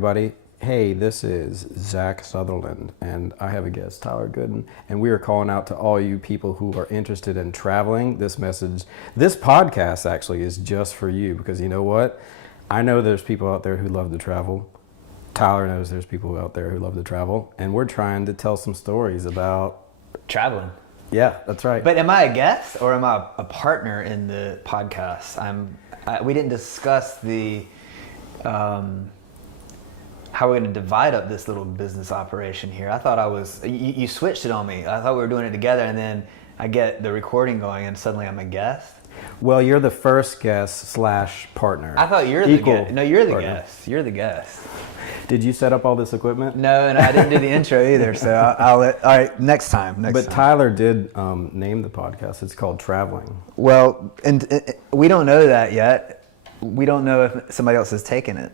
Everybody, hey, this is Zach Sutherland, and I have a guest, Tyler Gooden, and we are calling out to all you people who are interested in traveling. This podcast actually is just for you, because you know what? I know there's people out there who love to travel. Tyler knows there's people out there who love to travel, and we're trying to tell some stories about traveling. Yeah, that's right. But am I a guest or am I a partner in the podcast? We didn't discuss the how we're going to divide up this little business operation here. I thought you switched it on me. I thought we were doing it together, and then I get the recording going, and suddenly I'm a guest. Well, you're the first guest / partner. I thought you're the guest. No, you're the guest. You're the guest. Did you set up all this equipment? No, and I didn't do the intro either, so all right, next time. But Tyler did name the podcast. It's called Traveling. Well, and we don't know that yet. We don't know if somebody else has taken it.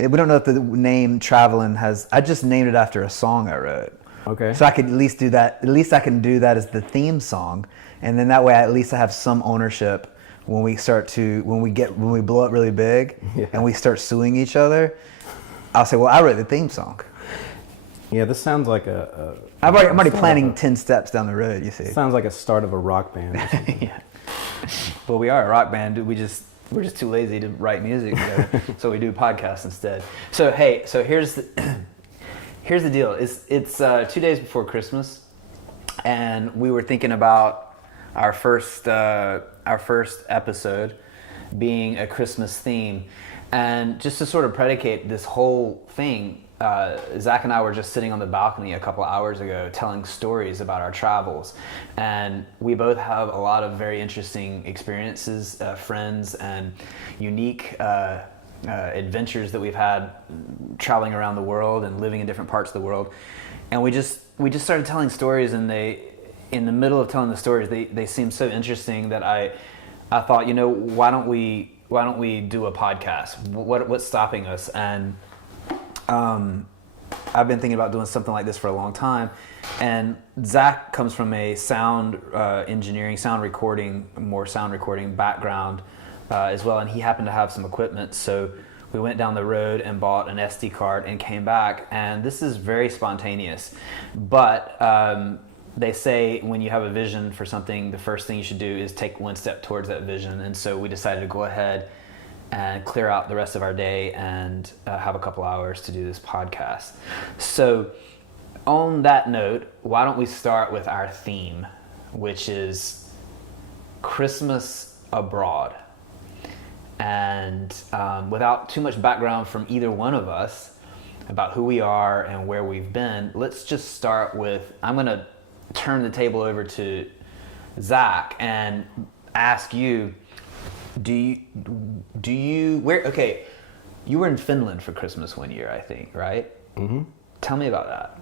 We don't know if the name Traveling has... I just named it after a song I wrote. Okay. So I could at least do that. At least I can do that as the theme song, and then that way at least I have some ownership when we blow up really big and we start suing each other. I'll say, well, I wrote the theme song. Yeah, this sounds like I'm already planning 10 steps down the road, you see. Sounds like a start of a rock band. Yeah. Well, we are a rock band. We're just too lazy to write music, so we do podcasts instead. So hey, here's the deal. It's 2 days before Christmas, and we were thinking about our first episode being a Christmas theme. And just to sort of predicate this whole thing, Zach and I were just sitting on the balcony a couple hours ago telling stories about our travels. And we both have a lot of very interesting experiences, friends, and unique adventures that we've had traveling around the world and living in different parts of the world. And we just started telling stories, and in the middle of telling the stories, they seemed so interesting that I thought, why don't we do a podcast? What's stopping us? And I've been thinking about doing something like this for a long time. And Zach comes from a sound engineering, sound recording background as well. And he happened to have some equipment. So we went down the road and bought an SD card and came back. And this is very spontaneous. But they say when you have a vision for something, the first thing you should do is take one step towards that vision. And so we decided to go ahead and clear out the rest of our day and have a couple hours to do this podcast. So on that note, why don't we start with our theme, which is Christmas abroad. And without too much background from either one of us about who we are and where we've been, let's just start with, I'm going to turn the table over to Zach and ask you, you were in Finland for Christmas one year, I think, right? Mm-hmm. Tell me about that.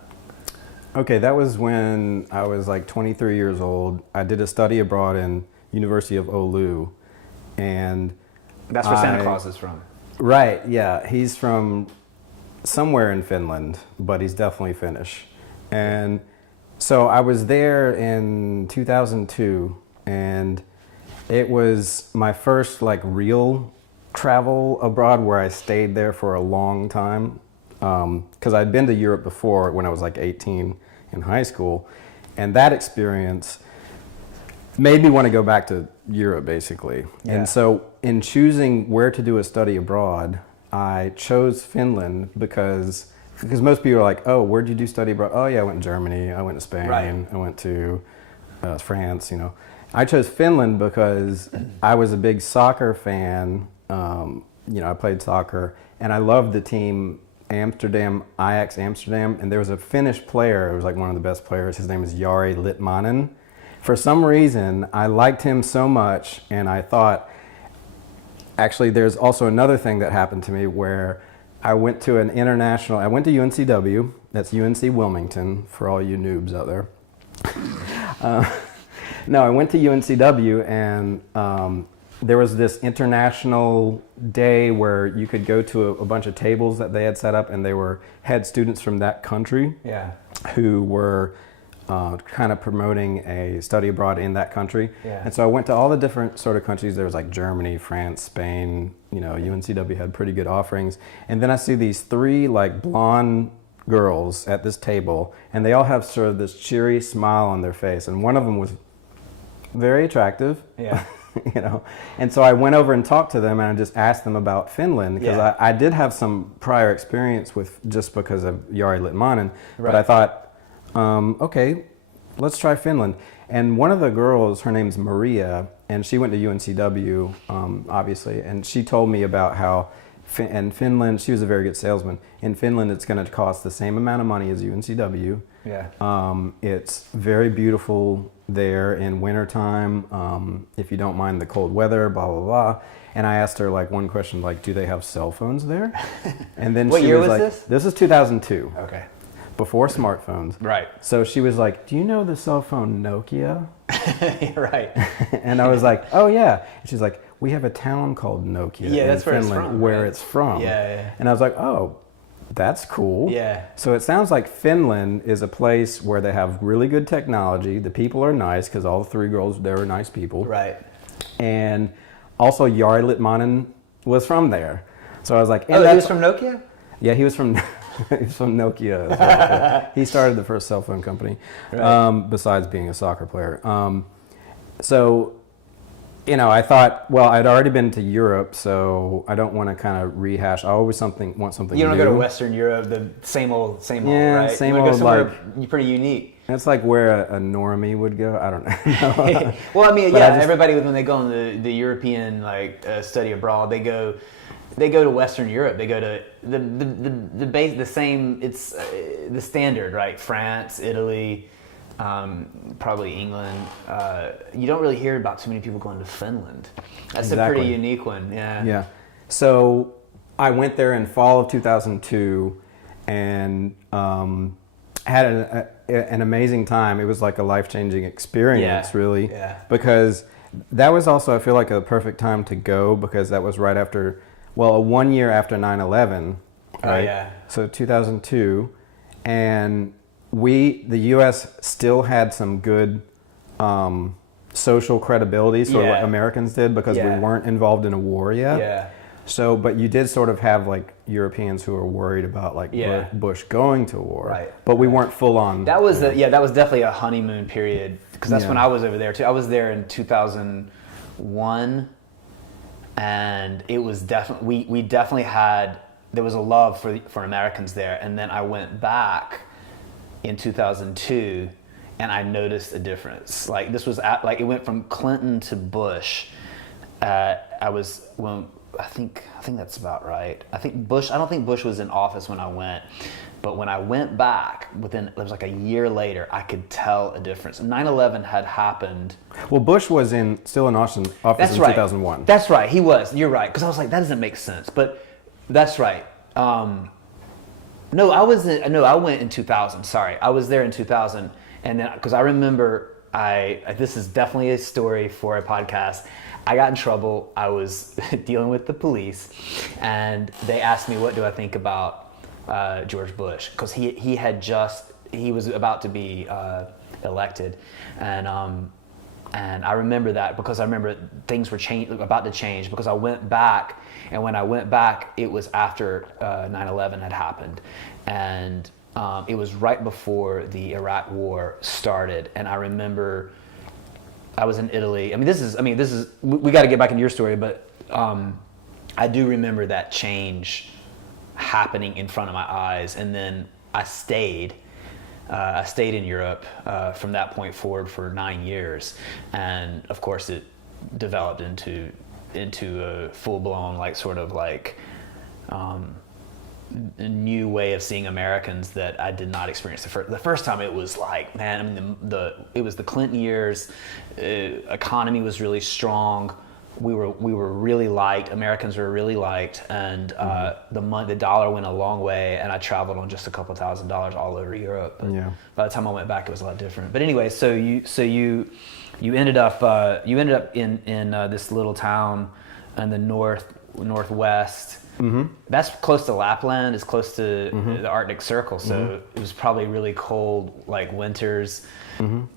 Okay, that was when I was like 23 years old. I did a study abroad in University of Oulu, and that's where Santa Claus is from. Right, yeah. He's from somewhere in Finland, but he's definitely Finnish. And so I was there in 2002, and it was my first like real travel abroad where I stayed there for a long time. Because I'd been to Europe before when I was like 18 in high school, and that experience made me want to go back to Europe basically. Yeah. And so in choosing where to do a study abroad, I chose Finland because most people are like, oh, where'd you do study abroad? Oh yeah, I went to Germany, I went to Spain, right. I went to France, I chose Finland because I was a big soccer fan. I played soccer, and I loved the team Ajax Amsterdam, and there was a Finnish player who was like one of the best players. His name is Jari Litmanen. For some reason, I liked him so much, and I thought, actually, there's also another thing that happened to me where I went to UNCW, that's UNC Wilmington, for all you noobs out there. No, I went to UNCW, and there was this international day where you could go to a bunch of tables that they had set up, and they had students from that country who were kind of promoting a study abroad in that country. Yeah. And so I went to all the different sort of countries. There was like Germany, France, Spain. You know, UNCW had pretty good offerings. And then I see these 3 like blonde girls at this table, and they all have sort of this cheery smile on their face. And one of them was very attractive. Yeah. You know, and so I went over and talked to them, and I just asked them about Finland, because Yeah. I did have some prior experience with, just because of Jari Litmanen, but I Right. thought, okay, let's try Finland. And one of the girls, her name's Maria, and she went to UNCW, obviously, and she told me about how in Finland, she was a very good salesman. In Finland, it's going to cost the same amount of money as UNCW. Yeah. It's very beautiful there in wintertime, if you don't mind the cold weather, blah, blah, blah. And I asked her like one question, like, do they have cell phones there? And then What she year was was like, this? is 2002, Okay. before smartphones. Right. So she was like, do you know the cell phone Nokia? Right. And I was like, oh yeah. And she's like, we have a town called Nokia Yeah, in that's where it's Finland, from, where right? it's from. Yeah. And I was like, oh, that's cool. Yeah. So it sounds like Finland is a place where they have really good technology. The people are nice, because all the 3 girls there are nice people. Right. And also Jari Litmanen was from there. So I was like, Oh, he was from Nokia? yeah, he was from he was from Nokia as well. Yeah. He started the first cell phone company, Right. besides being a soccer player. So, you know, I thought, well, I'd already been to Europe, so I don't want to kind of rehash. I always want something You don't new. go to Western Europe, the same old, Yeah, right? same you wanna old, go somewhere pretty unique. It's like where a normie would go. I don't know. Well, I mean, But yeah, I just- everybody when they go on the European study abroad, they go to Western Europe. They go to the base, the same. It's the standard, right? France, Italy, probably England. You don't really hear about too many people going to Finland. That's a pretty Exactly. unique one. Yeah. Yeah. So I went there in fall of 2002 and had an amazing time. It was like a life-changing experience, Yeah. really. Yeah. Because that was also, I feel like, a perfect time to go, because that was right after, well, 1 year after 9/11, right? Oh, yeah. So 2002. And the U.S. still had some good social credibility, sort of Yeah. like Americans did, because Yeah. we weren't involved in a war yet. Yeah. So, but you did sort of have like Europeans who were worried about like Yeah. Bush going to war, Right. but we weren't full on. That was that was definitely a honeymoon period, because that's Yeah. when I was over there too. I was there in 2001, and it was definitely we definitely had, there was a love for Americans there, and then I went back in 2002, and I noticed a difference. Like this was like it went from Clinton to Bush. I think that's about right. I don't think Bush was in office when I went, but when I went back, it was like a year later, I could tell a difference. 9/11 had happened. Well, Bush was still in office That's in right. 2001. That's right. He was. You're right. Because I was like, that doesn't make sense. But that's right. No, I went in 2000. Sorry, I was there in 2000, and then because I remember, this is definitely a story for a podcast. I got in trouble. I was dealing with the police, and they asked me, what do I think about George Bush? Because he was about to be elected, and I remember that, because I remember things were about to change, because I went back, and when I went back, it was after 9/11 had happened, and it was right before the Iraq War started, and I remember I was in Italy. This is we got to get back into your story, but I do remember that change happening in front of my eyes, and then I stayed in Europe from that point forward for 9 years, and of course it developed into a full-blown a new way of seeing Americans that I did not experience. The first time it was like, man, it was the Clinton years. Economy was really strong. We were really liked. Americans were really liked, and the dollar went a long way. And I traveled on just a couple $1,000s all over Europe. But Yeah. by the time I went back, it was a lot different. But anyway, so you ended up in this little town and the northwest. That's close to Lapland. It's close to the Arctic Circle, so it was probably really cold, like winters. And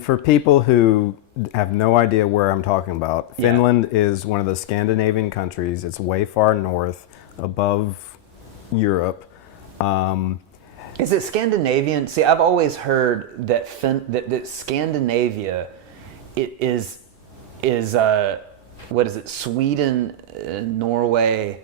for people who have no idea where I'm talking about, Finland is one of the Scandinavian countries. It's way far north, above Europe. Is it Scandinavian? See, I've always heard that that Scandinavia is what is it? Sweden, Norway,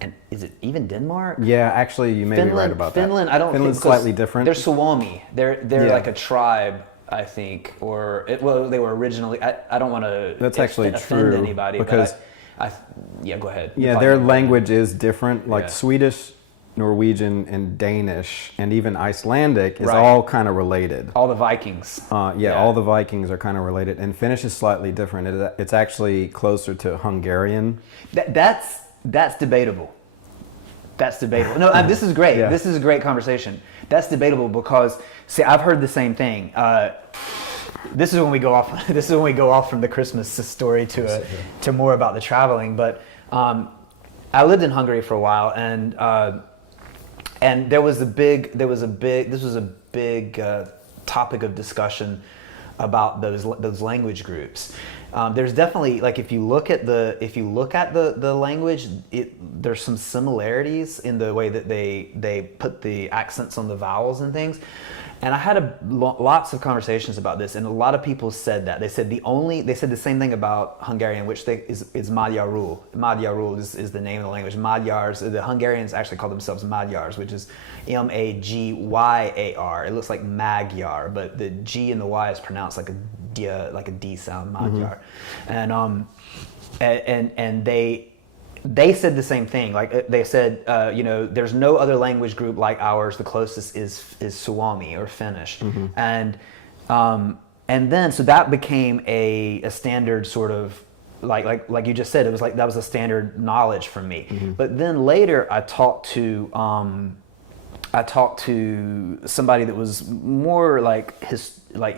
and is it even Denmark? Yeah, actually, you may be right about Finland, that. I don't Finland's think, slightly different. They're Suomi. They're like a tribe, I think, or they were originally. I don't want to. That's actually offend true, anybody, because but yeah, go ahead. Yeah, their language is different. Like Swedish, Norwegian, and Danish, and even Icelandic is all kind of related. All the Vikings. All the Vikings are kind of related, and Finnish is slightly different. It's actually closer to Hungarian. That's debatable. That's debatable. No, this is great. This is a great conversation. That's debatable because, see, I've heard the same thing. This is when we go off. This is when we go off from the Christmas story to more about the traveling. But I lived in Hungary for a while, and this was a big topic of discussion about those language groups. There's definitely, like, if you look at the language, there's some similarities in the way that they put the accents on the vowels and things. And I had lots of conversations about this, and a lot of people said that. They said the same thing about Hungarian, which is Magyarul. Magyarul is the name of the language. Magyars, the Hungarians actually call themselves Magyars, which is Magyar. It looks like Magyar, but the G and the Y is pronounced like a D sound, Magyar. And they said the same thing. Like they said, there's no other language group like ours. The closest is Suomi or Finnish, and then so that became a standard sort of like you just said. It was like that was a standard knowledge for me. But then later I talked to somebody that was more like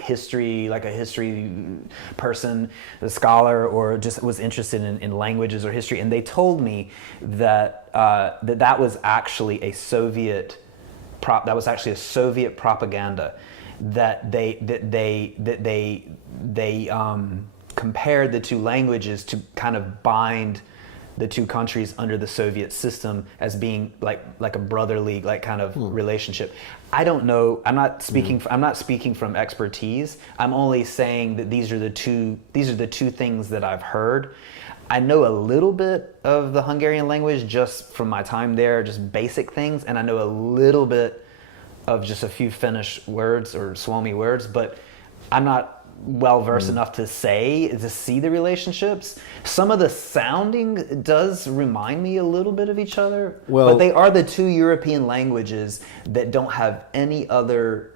history, like a history person, a scholar, or just was interested in languages or history, and they told me that that was actually a Soviet propaganda, that they compared the two languages to kind of bind the two countries under the Soviet system as being like a brotherly kind of relationship. I don't know. I'm not speaking from expertise. I'm only saying that these are the two things that I've heard. I know a little bit of the Hungarian language just from my time there, just basic things, and I know a little bit of just a few Finnish words or Suomi words, but I'm not well versed enough to see the relationships. Some of the sounding does remind me a little bit of each other, but they are the two European languages that don't have any other.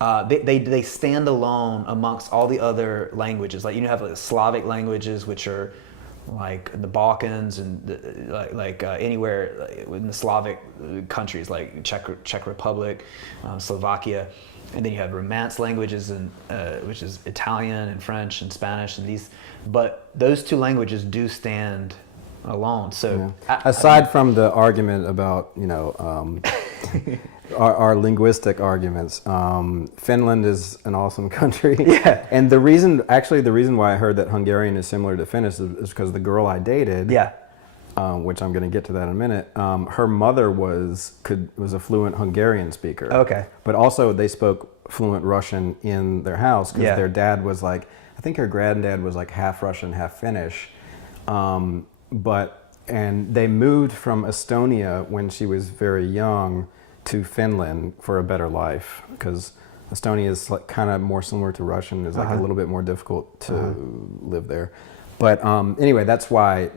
They stand alone amongst all the other languages. Like you have like Slavic languages, which are like the Balkans and anywhere in the Slavic countries, like Czech Republic, Slovakia. And then you have Romance languages, which is Italian and French and Spanish, and but those two languages do stand alone. So, aside from the argument about our linguistic arguments, Finland is an awesome country. Yeah. And the reason why I heard that Hungarian is similar to Finnish is because the girl I dated. Yeah. Which I'm going to get to that in a minute. Her mother was a fluent Hungarian speaker. Okay. But also they spoke fluent Russian in their house because their dad was I think her granddad was like half Russian, half Finnish. And they moved from Estonia when she was very young to Finland for a better life, because Estonia is kind of more similar to Russian. It's a little bit more difficult to live there. But anyway, that's who I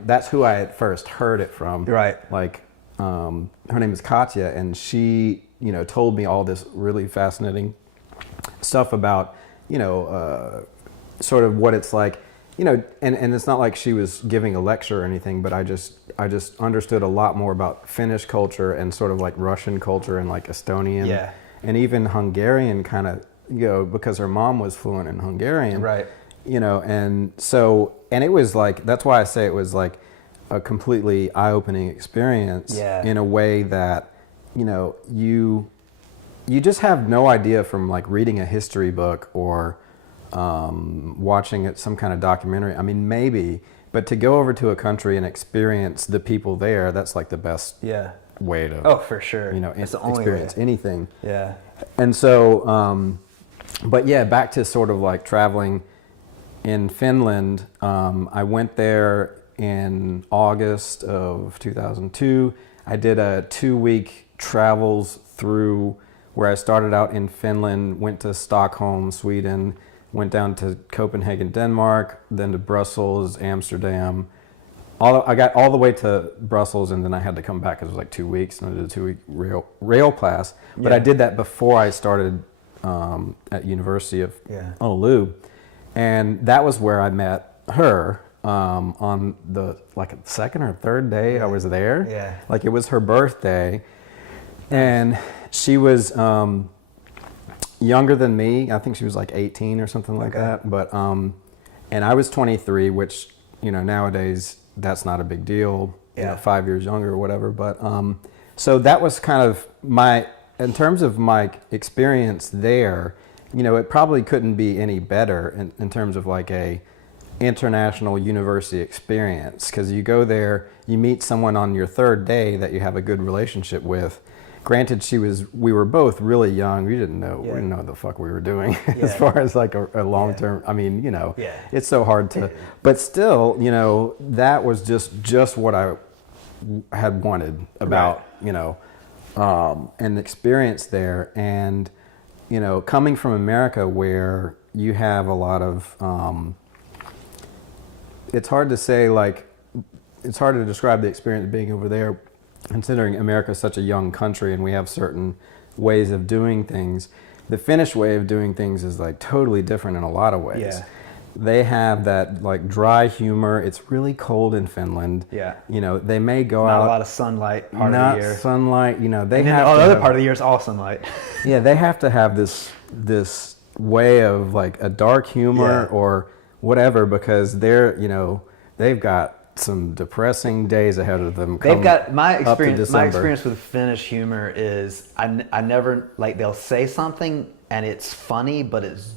at first heard it from. Right. Her name is Katya, and she, told me all this really fascinating stuff about, sort of what it's like, and it's not like she was giving a lecture or anything, but I just understood a lot more about Finnish culture and sort of like Russian culture and like Estonian, and even Hungarian kind of, because her mom was fluent in Hungarian. Right. you know, and so, and it was like, that's why I say it was like a completely eye-opening experience in a way that, you know, you just have no idea from like reading a history book or watching some kind of documentary. I mean, maybe, but to go over to a country and experience the people there, that's like the best way to, for sure, you know, it's the only experience way. anything. Yeah. And so, but yeah, back to sort of like traveling in Finland. I went there in August of 2002. I did a 2-week travels through where I started out in Finland, went to Stockholm, Sweden, went down to Copenhagen, Denmark, then to Brussels, Amsterdam. I got all the way to Brussels, and then I had to come back because it was like 2 weeks, and I did a 2-week rail class. But I did that before I started at University of Honolulu, and that was where I met her on the like second or third day I was there. Yeah. Like it was her birthday, and she was younger than me. I think she was like 18 or something like that. But and I was 23, which, you know, nowadays that's not a big deal. You know, 5 years younger or whatever. But so that was kind of in terms of my experience there, you know, it probably couldn't be any better in terms of like a international university experience, because you go there, you meet someone on your third day that you have a good relationship with. Granted, we were both really young. We didn't know what the fuck we were doing as far as like a long term. I mean, you know, it's so hard to, but still, you know, that was just what I had wanted about, you know, an experience there. And, you know, coming from America where you have a lot of, it's hard to say, like, it's hard to describe the experience of being over there, considering America is such a young country and we have certain ways of doing things. The Finnish way of doing things is like totally different in a lot of ways. Yeah. They have that like dry humor. It's really cold in Finland. Yeah. You know, they may go Not out. a lot of sunlight part not of the year. sunlight. You know, they And then have the to other have- part of the year is all sunlight. Yeah, they have to have this way of like a dark humor or whatever, because they've got some depressing days ahead of them. They've got my up to experience. My December. experience with Finnish humor is I never, like, they'll say something and it's funny but it's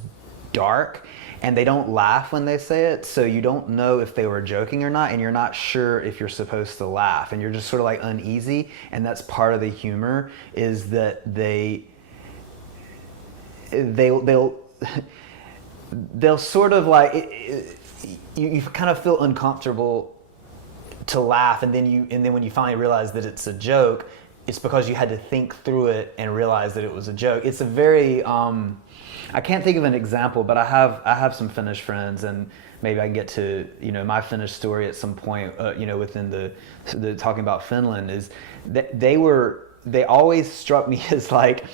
dark, and they don't laugh when they say it, so you don't know if they were joking or not, and you're not sure if you're supposed to laugh, and you're just sort of like uneasy. And that's part of the humor, is that they'll sort of like you kind of feel uncomfortable to laugh, and then when you finally realize that it's a joke, it's because you had to think through it and realize that it was a joke. It's a very I can't think of an example, but I have some Finnish friends, and maybe I can get to, you know, my Finnish story at some point, you know, within the talking about Finland, is that they always struck me as like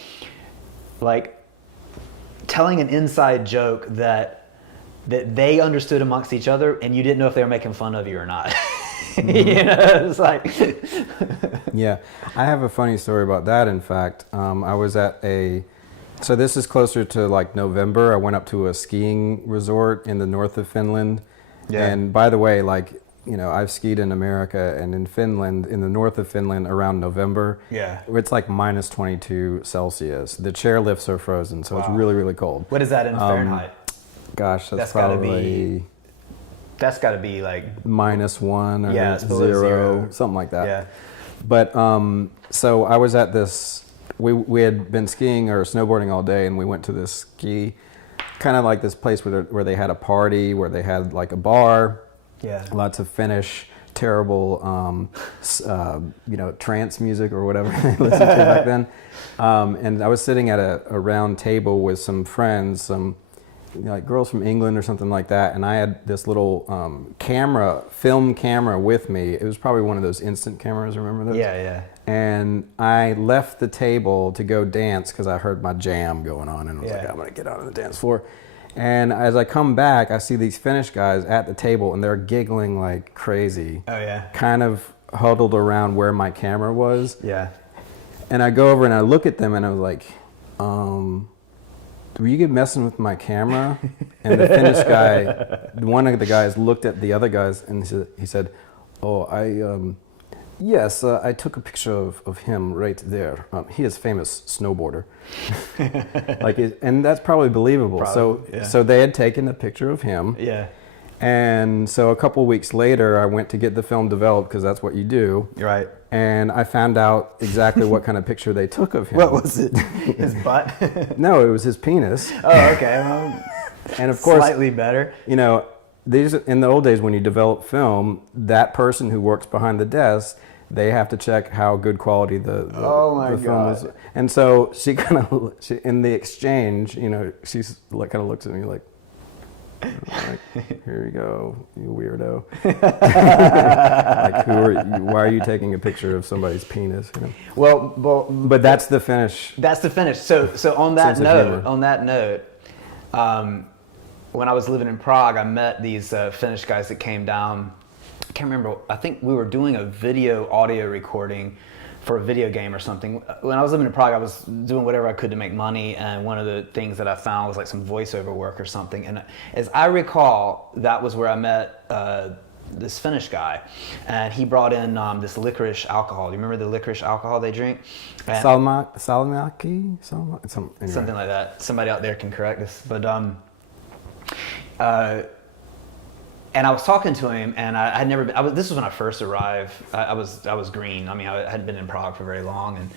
telling an inside joke that they understood amongst each other, and you didn't know if they were making fun of you or not. You know, it's like Yeah, I have a funny story about that. In fact, I was so this is closer to like November. I went up to a skiing resort in the north of Finland. Yeah. And by the way, like, you know, I've skied in America and in Finland, in the north of Finland around November. Yeah. It's like minus 22 Celsius. The chairlifts are frozen, so it's really, really cold. What is that in Fahrenheit? Gosh, that's probably... That's got to be like -1 or it's below zero, something like that. Yeah. But so I was at this. We had been skiing or snowboarding all day, and we went to this kind of like this place where they had a party, where they had like a bar. Yeah. Lots of Finnish terrible, you know, trance music or whatever they listened to back then. And I was sitting at a round table with some friends, some, you know, like girls from England or something like that, and I had this little film camera with me. It was probably one of those instant cameras, remember those? Yeah, yeah. And I left the table to go dance because I heard my jam going on, and I was like, I'm going to get out on the dance floor. And as I come back, I see these Finnish guys at the table, and they're giggling like crazy. Oh, yeah. Kind of huddled around where my camera was. Yeah. And I go over and I look at them, and I was like, were you messing with my camera? And the Finnish guy, one of the guys looked at the other guys and he said, oh, yes, I took a picture of him right there. He is a famous snowboarder. And that's probably believable. So they had taken a picture of him. Yeah. And so a couple weeks later, I went to get the film developed because that's what you do. Right. And I found out exactly what kind of picture they took of him. What was it? His butt? No, it was his penis. Oh, okay. Well, and of course, slightly better. You know, in the old days when you develop film, that person who works behind the desk, they have to check how good quality the film is. And so she kind of, in the exchange, you know, she's kind of looks at me like, here you go, you weirdo. Like, why are you taking a picture of somebody's penis? You know? Well, but that's the finish. That's the finish. So on that note, when I was living in Prague, I met these Finnish guys that came down. I can't remember. I think we were doing a audio recording for a video game or something. When I was living in Prague, I was doing whatever I could to make money, and one of the things that I found was like some voiceover work or something. And as I recall, that was where I met this Finnish guy, and he brought in this licorice alcohol. Do you remember the licorice alcohol they drink? Salmaki? Anyway. Something like that. Somebody out there can correct us. But and I was talking to him, and I had never been. This was when I first arrived. I was green. I mean, I hadn't been in Prague for very long, and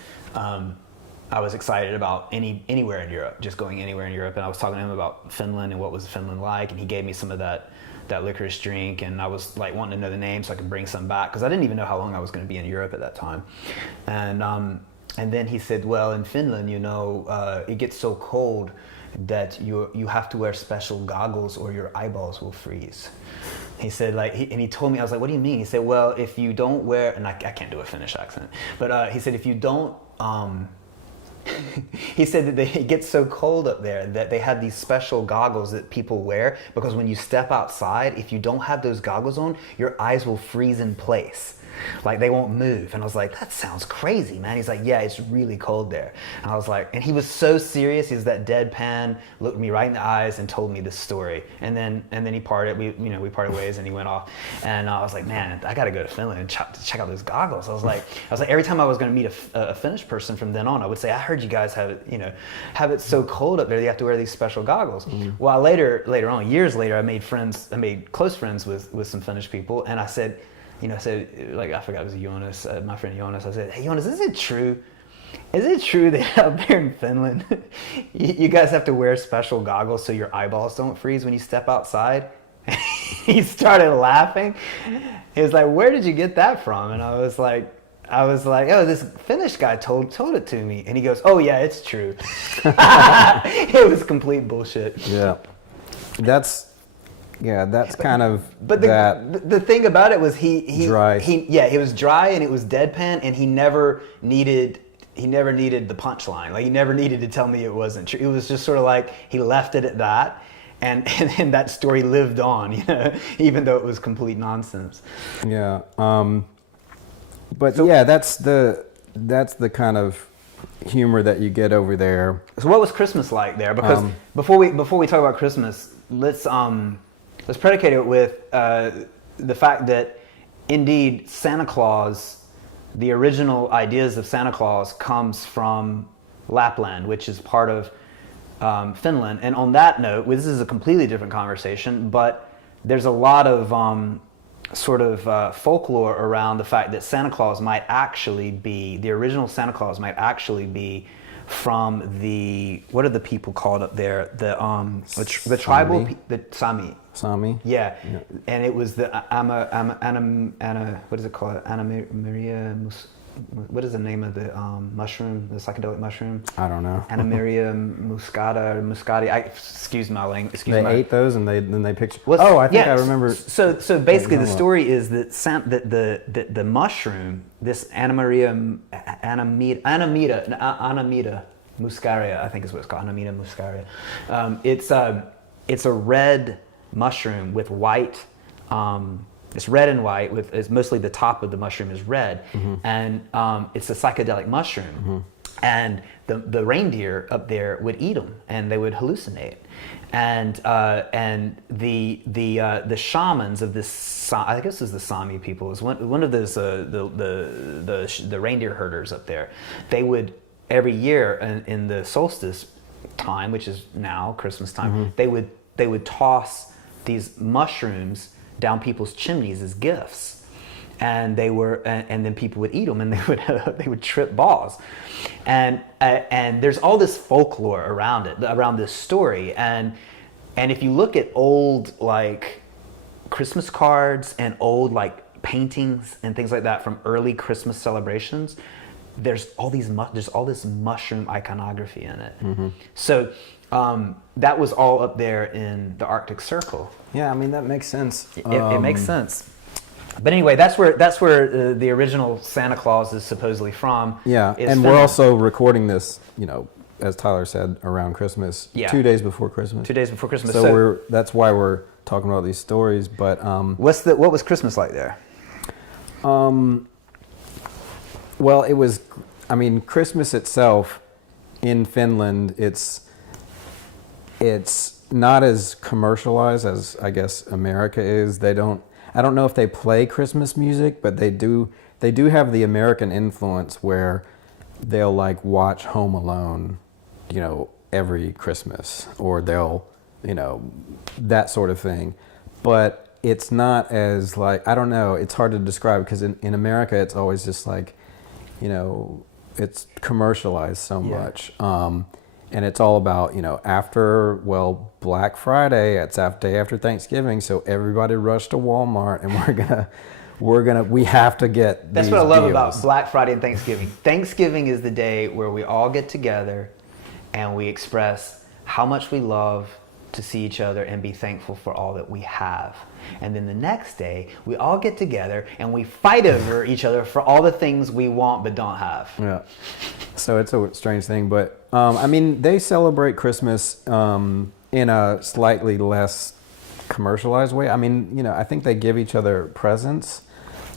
I was excited about anywhere in Europe, just going anywhere in Europe. And I was talking to him about Finland and what was Finland like, and he gave me some of that licorice drink, and I was like wanting to know the name so I could bring some back because I didn't even know how long I was going to be in Europe at that time. And then he said, well, in Finland, you know, it gets so cold that you have to wear special goggles or your eyeballs will freeze. He said, and he told me, I was like, what do you mean? He said, well, if you don't wear, and I can't do a Finnish accent, but he said, if you don't, he said that it gets so cold up there that they have these special goggles that people wear because when you step outside, if you don't have those goggles on, your eyes will freeze in place. Like they won't move. And I was like, that sounds crazy, man. He's like, yeah, it's really cold there. And I was like, and he was so serious. He was that deadpan, looked me right in the eyes and told me this story. And then he parted. We parted ways, and he went off. And I was like, man, I got to go to Finland and check out those goggles. I was like, every time I was going to meet a Finnish person from then on, I would say, I heard you guys have it so cold up there. You have to wear these special goggles. Mm-hmm. Well, later on, years later, I made close friends with some Finnish people, and I said. I said, I forgot it was Jonas, my friend Jonas. I said, hey, Jonas, is it true? Is it true that up there in Finland, you guys have to wear special goggles so your eyeballs don't freeze when you step outside? He started laughing. He was like, where did you get that from? And I was like, oh, this Finnish guy told it to me. And he goes, oh, yeah, it's true. It was complete bullshit. Yeah. That's kind of. But the thing about it was he dry. It was dry and it was deadpan, and he never needed the punchline. Like he never needed to tell me it wasn't true. It was just sort of like he left it at that, and that story lived on, even though it was complete nonsense. Yeah. But that's the kind of humor that you get over there. So what was Christmas like there? Because before we talk about Christmas, let's predicate it with the fact that indeed Santa Claus, the original ideas of Santa Claus comes from Lapland, which is part of Finland. And on that note, this is a completely different conversation, but there's a lot of folklore around the fact that Santa Claus might actually be, the original Santa Claus might actually be from what are the people called up there? The tribal, the Sami. Sami. Yeah, and it was the what is it called? Anamaria. What is the name of the mushroom? The psychedelic mushroom? I don't know. Anamaria muscata or muscati. Excuse my language. They ate those and they picked. I think I remember. So basically, the story is that the mushroom, this Anamida muscaria, I think is what it's called. Anamida muscaria. It's a red mushroom with white. It's red and white. It's mostly the top of the mushroom is red, mm-hmm. and it's a psychedelic mushroom. Mm-hmm. and the reindeer up there would eat them, and they would hallucinate. And the shamans of this, I guess it was the Sami people, was one of those the reindeer herders up there. They would every year in the solstice time, which is now Christmas time, they would toss these mushrooms down people's chimneys as gifts, and then people would eat them, and they would trip balls, and there's all this folklore around it, around this story, and if you look at old like Christmas cards and old like paintings and things like that from early Christmas celebrations, there's all this mushroom iconography in it. So that was all up there in the Arctic Circle. Yeah, I mean that makes sense. It makes sense. But anyway, that's where the original Santa Claus is supposedly from. Yeah, and Finland. we're also recording this, as Tyler said, around Christmas. Yeah. 2 days before Christmas. 2 days before Christmas. So that's why we're talking about these stories. But what was Christmas like there? Well, it was. I mean, Christmas itself in Finland, it's not as commercialized as I guess America is. They don't. I don't know if they play Christmas music, but they do. They do have the American influence where they'll like watch Home Alone, every Christmas, or they'll, that sort of thing. But it's not as like, I don't know. It's hard to describe because in America it's always just like, it's commercialized so much. And it's all about, after, Black Friday, it's day after Thanksgiving, so everybody rush to Walmart, and we have to get That's these what I love deals. about Black Friday and Thanksgiving. Thanksgiving is the day where we all get together and we express how much we love to see each other and be thankful for all that we have. And then the next day, we all get together and we fight over each other for all the things we want but don't have. Yeah. So it's a strange thing, but I mean, they celebrate Christmas in a slightly less commercialized way. I mean, I think they give each other presents,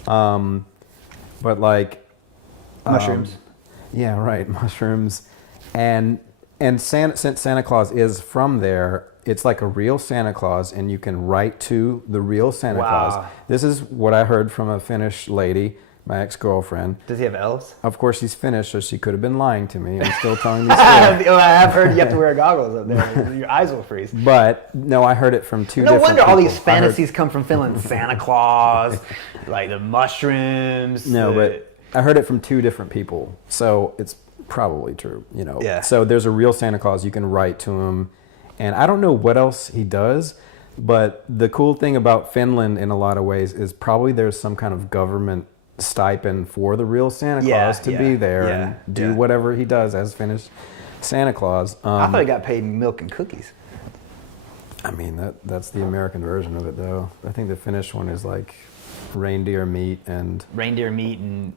but like Mushrooms. Yeah, right, mushrooms, and since Santa Claus is from there, it's like a real Santa Claus, and you can write to the real Santa Claus. This is what I heard from a Finnish lady, my ex-girlfriend. Does he have elves? Of course, she's Finnish, so she could have been lying to me. I'm still telling the story. I have heard you have to wear goggles up there. Your eyes will freeze. But no, I heard it from two No different wonder all people. these fantasies come from Finland. Santa Claus, like the mushrooms. No, but I heard it from two different people, so it's probably true. Yeah. So there's a real Santa Claus. You can write to him, and I don't know what else he does. But the cool thing about Finland, in a lot of ways, is probably there's some kind of government stipend for the real Santa Claus to be there and do whatever he does as Finnish Santa Claus. I thought he got paid in milk and cookies. I mean, that's the American version of it, though. I think the Finnish one is like reindeer meat and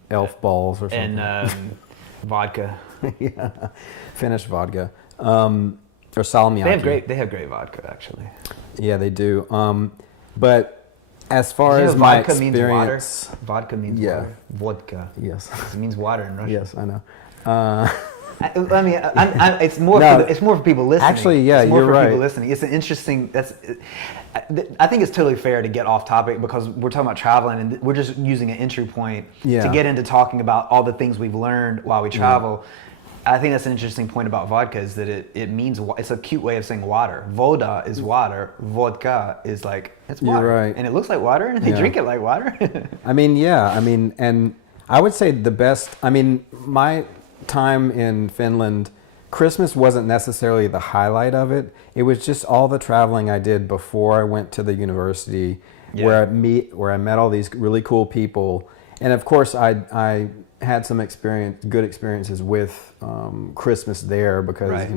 elf balls or something. And vodka. Yeah, Finnish vodka or salmiakki. They have great vodka, actually. Yeah, they do. But as far as my experience, vodka means water. Vodka. Yes. It means water in Russian. Yes, I know. I mean, it's more it's more for people listening. Actually, yeah, it's more you're for right. people listening. It's an interesting. I think it's totally fair to get off topic because we're talking about traveling and we're just using an entry point to get into talking about all the things we've learned while we travel. I think that's an interesting point about vodka is that it means, it's a cute way of saying water. Voda is water. Vodka is like, it's water. You're right. And it looks like water and they drink it like water. I mean, and I would say my time in Finland, Christmas wasn't necessarily the highlight of it. It was just all the traveling I did before I went to the university where I met all these really cool people. And of course I had some good experiences with Christmas there because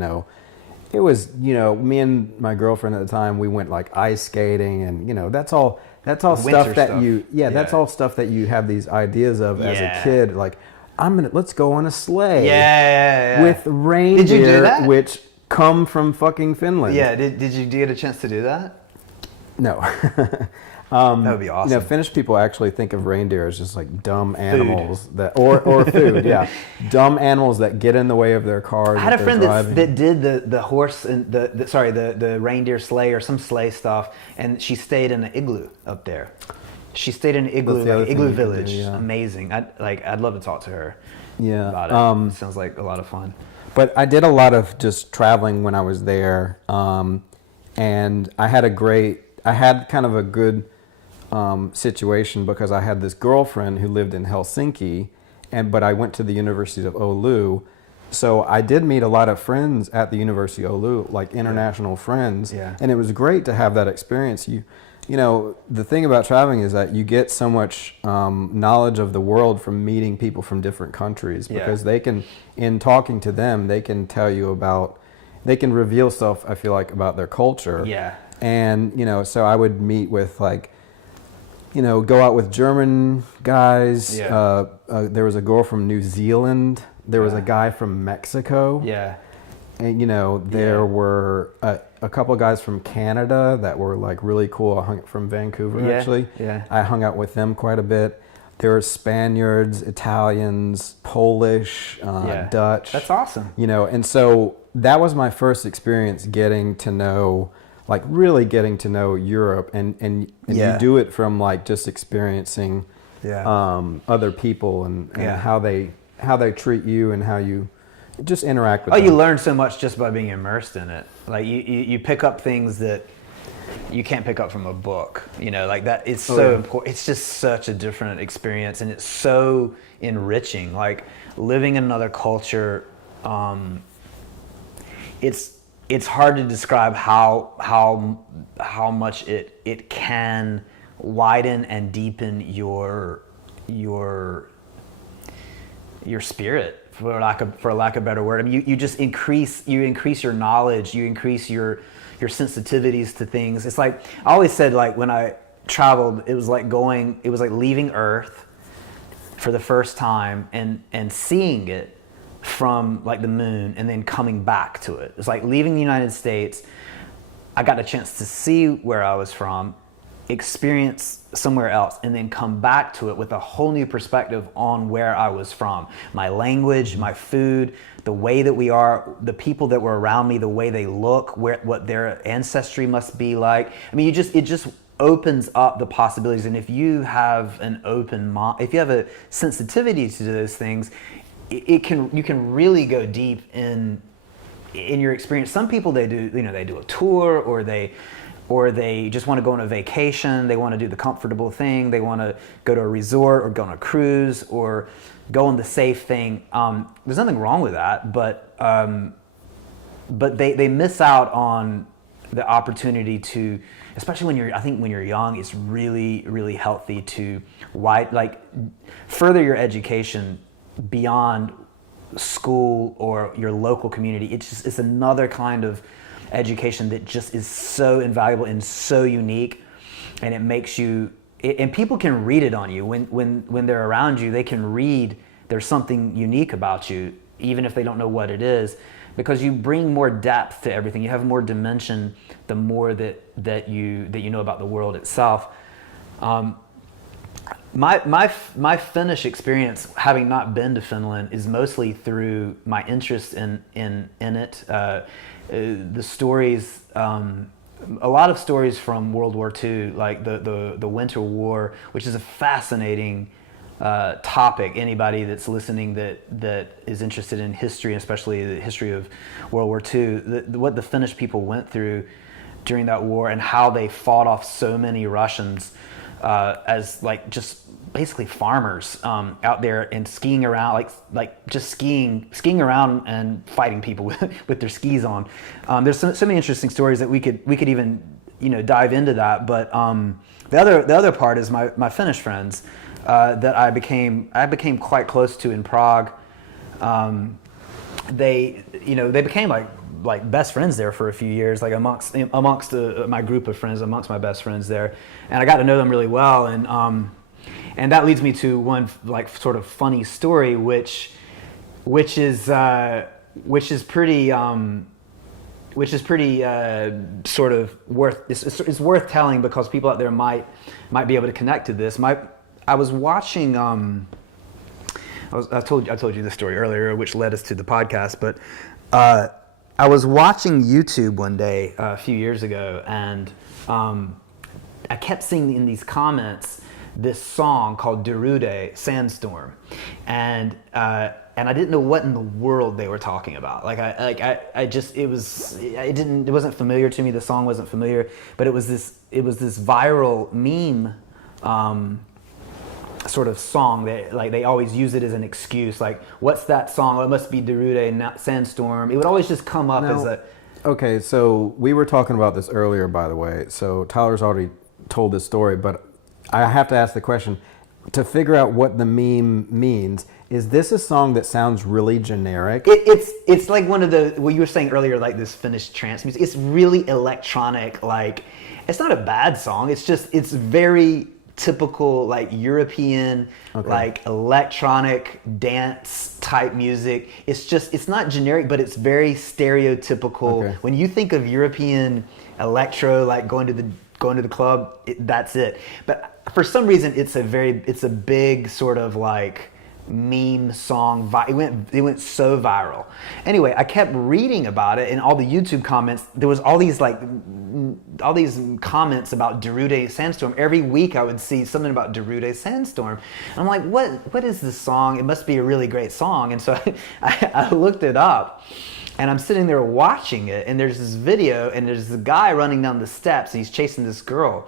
it was me and my girlfriend at the time, we went like ice skating and that's all stuff that that's all stuff that you have these ideas of as a kid, like let's go on a sleigh with reindeer. Did you do that? Which come from fucking Finland. Did you get a chance to do that? No. That would be awesome. You know, Finnish people actually think of reindeer as just like dumb animals or food, yeah, dumb animals that get in the way of their cars. I had a friend that did the horse and the reindeer sleigh or some sleigh stuff, and she stayed in an igloo up there. She stayed in an igloo, like igloo village. Yeah. Amazing. I'd love to talk to her. Yeah, About it. Sounds like a lot of fun. But I did a lot of just traveling when I was there, and I had kind of a good situation because I had this girlfriend who lived in Helsinki, but I went to the University of Oulu, so I did meet a lot of friends at the University of Oulu, like international friends, and it was great to have that experience. You know, the thing about traveling is that you get so much knowledge of the world from meeting people from different countries, because they can, in talking to them, they can tell you they can reveal stuff, I feel like, about their culture. Yeah. And, you know, so I would meet with go out with German guys. Yeah. There was a girl from New Zealand. There was a guy from Mexico. Yeah. And, you know, there were a couple of guys from Canada that were like really cool. From Vancouver, actually. Yeah. I hung out with them quite a bit. There were Spaniards, Italians, Polish, Dutch. That's awesome. You know, and so that was my first experience really getting to know Europe, and you do it from like just experiencing other people and how they treat you and how you just interact with them. You learn so much just by being immersed in it. Like you pick up things that you can't pick up from a book, you know, like that. It's so important. It's just such a different experience, and it's so enriching. Like living in another culture, it's hard to describe how much it can widen and deepen your spirit, for lack of a better word. I mean, you just increase your knowledge, you increase your sensitivities to things. It's like I always said, like when I traveled, it was like leaving Earth for the first time and seeing it from like the moon and then coming back to it. It's like leaving the United States. I got a chance to see where I was from, experience somewhere else, and then come back to it with a whole new perspective on where I was from. My language, my food, the way that we are, the people that were around me, the way they look, what their ancestry must be like. I mean, it just opens up the possibilities. And if you have an open mind, if you have a sensitivity to those things, you can really go deep in your experience. Some people, they do a tour, or they just want to go on a vacation. They want to do the comfortable thing. They want to go to a resort or go on a cruise or go on the safe thing. There's nothing wrong with that, but they miss out on the opportunity to, especially when you're young, it's really, really healthy to further your education beyond school or your local community. It's another kind of education that just is so invaluable and so unique, and it makes you, and people can read it on you when they're around you. They can read there's something unique about you, even if they don't know what it is, because you bring more depth to everything. You have more dimension the more that you know about the world itself. My Finnish experience, having not been to Finland, is mostly through my interest in it. The stories, a lot of stories from World War II, like the Winter War, which is a fascinating topic. Anybody that's listening that is interested in history, especially the history of World War II, what the Finnish people went through during that war and how they fought off so many Russians as like just basically farmers out there and skiing around, like just skiing around and fighting people with their skis on. There's so many interesting stories that we could even dive into that. But the other part is my Finnish friends that I became quite close to in Prague. They became like best friends there for a few years, like amongst my group of friends, amongst my best friends there, and I got to know them really well, and that leads me to one like sort of funny story, which is pretty which is pretty sort of worth it's worth telling because people out there might be able to connect to this. I was watching. I told you this story earlier, which led us to the podcast. But I was watching YouTube one day a few years ago, and I kept seeing in these comments this song called "Derude Sandstorm," and I didn't know what in the world they were talking about. It wasn't familiar to me. The song wasn't familiar, but it was this viral meme sort of song that they always use it as an excuse. Like, what's that song? Oh, it must be Derude Sandstorm. It would always just come up as a. Okay, so we were talking about this earlier, by the way. So Tyler's already told this story, but I have to ask the question to figure out what the meme means. Is this a song that sounds really generic? It's like one of the what you were saying earlier, like this Finnish trance music. It's really electronic. Like, it's not a bad song. It's very typical, like European, like electronic dance type music. It's not generic, but it's very stereotypical. Okay. When you think of European electro, like going to the club, that's it. But for some reason, it's a big sort of like meme song. It went so viral. Anyway, I kept reading about it, and all the YouTube comments. There was all these comments about Derude Sandstorm. Every week, I would see something about Derude Sandstorm. And I'm like, what is this song? It must be a really great song. And so I looked it up. And I'm sitting there watching it, and there's this video, and there's this guy running down the steps, and he's chasing this girl.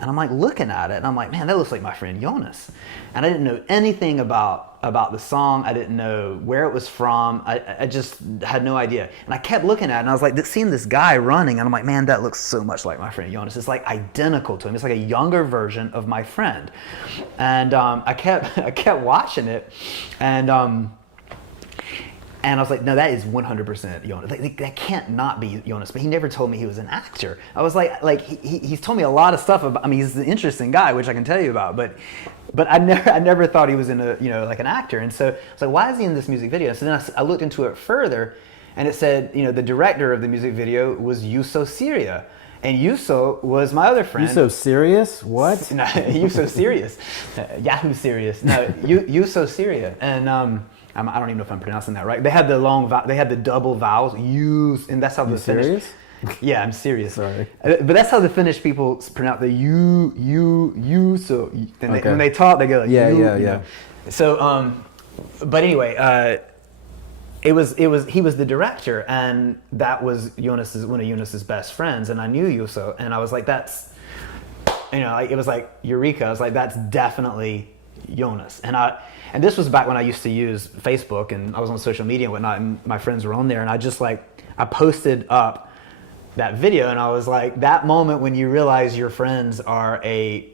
And I'm like looking at it, and I'm like, man, that looks like my friend Jonas. And I didn't know anything about the song. I didn't know where it was from. I just had no idea. And I kept looking at it, and I was like, seeing this guy running, and I'm like, man, that looks so much like my friend Jonas. It's like identical to him. It's like a younger version of my friend. And I kept watching it, and I was like, no, that is 100% Jonas. That can't not be Jonas. But he never told me he was an actor. I was like he's told me a lot of stuff about. I mean, he's an interesting guy, which I can tell you about. But I never thought he was in like an actor. And so I was like, why is he in this music video? So then I looked into it further, and it said, the director of the music video was Juuso Syria. And Juuso was my other friend. Juuso Serious? What? No, Juuso Serious. Yahoo Serious. No, Juuso Syria. And I don't even know if I'm pronouncing that right. They had the double vowels, and that's how the Finnish. Serious? Yeah, I'm serious. Sorry. But that's how the Finnish people pronounce the you. So when they talk, they go like yeah. So, but anyway, he was the director, and that was one of Jonas's best friends, and I knew Juuso, and I was like, that's, it was like eureka. I was like, that's definitely Jonas. And this was back when I used to use Facebook, and I was on social media and whatnot, and my friends were on there, and I posted up that video, and I was like, that moment when you realize your friends are a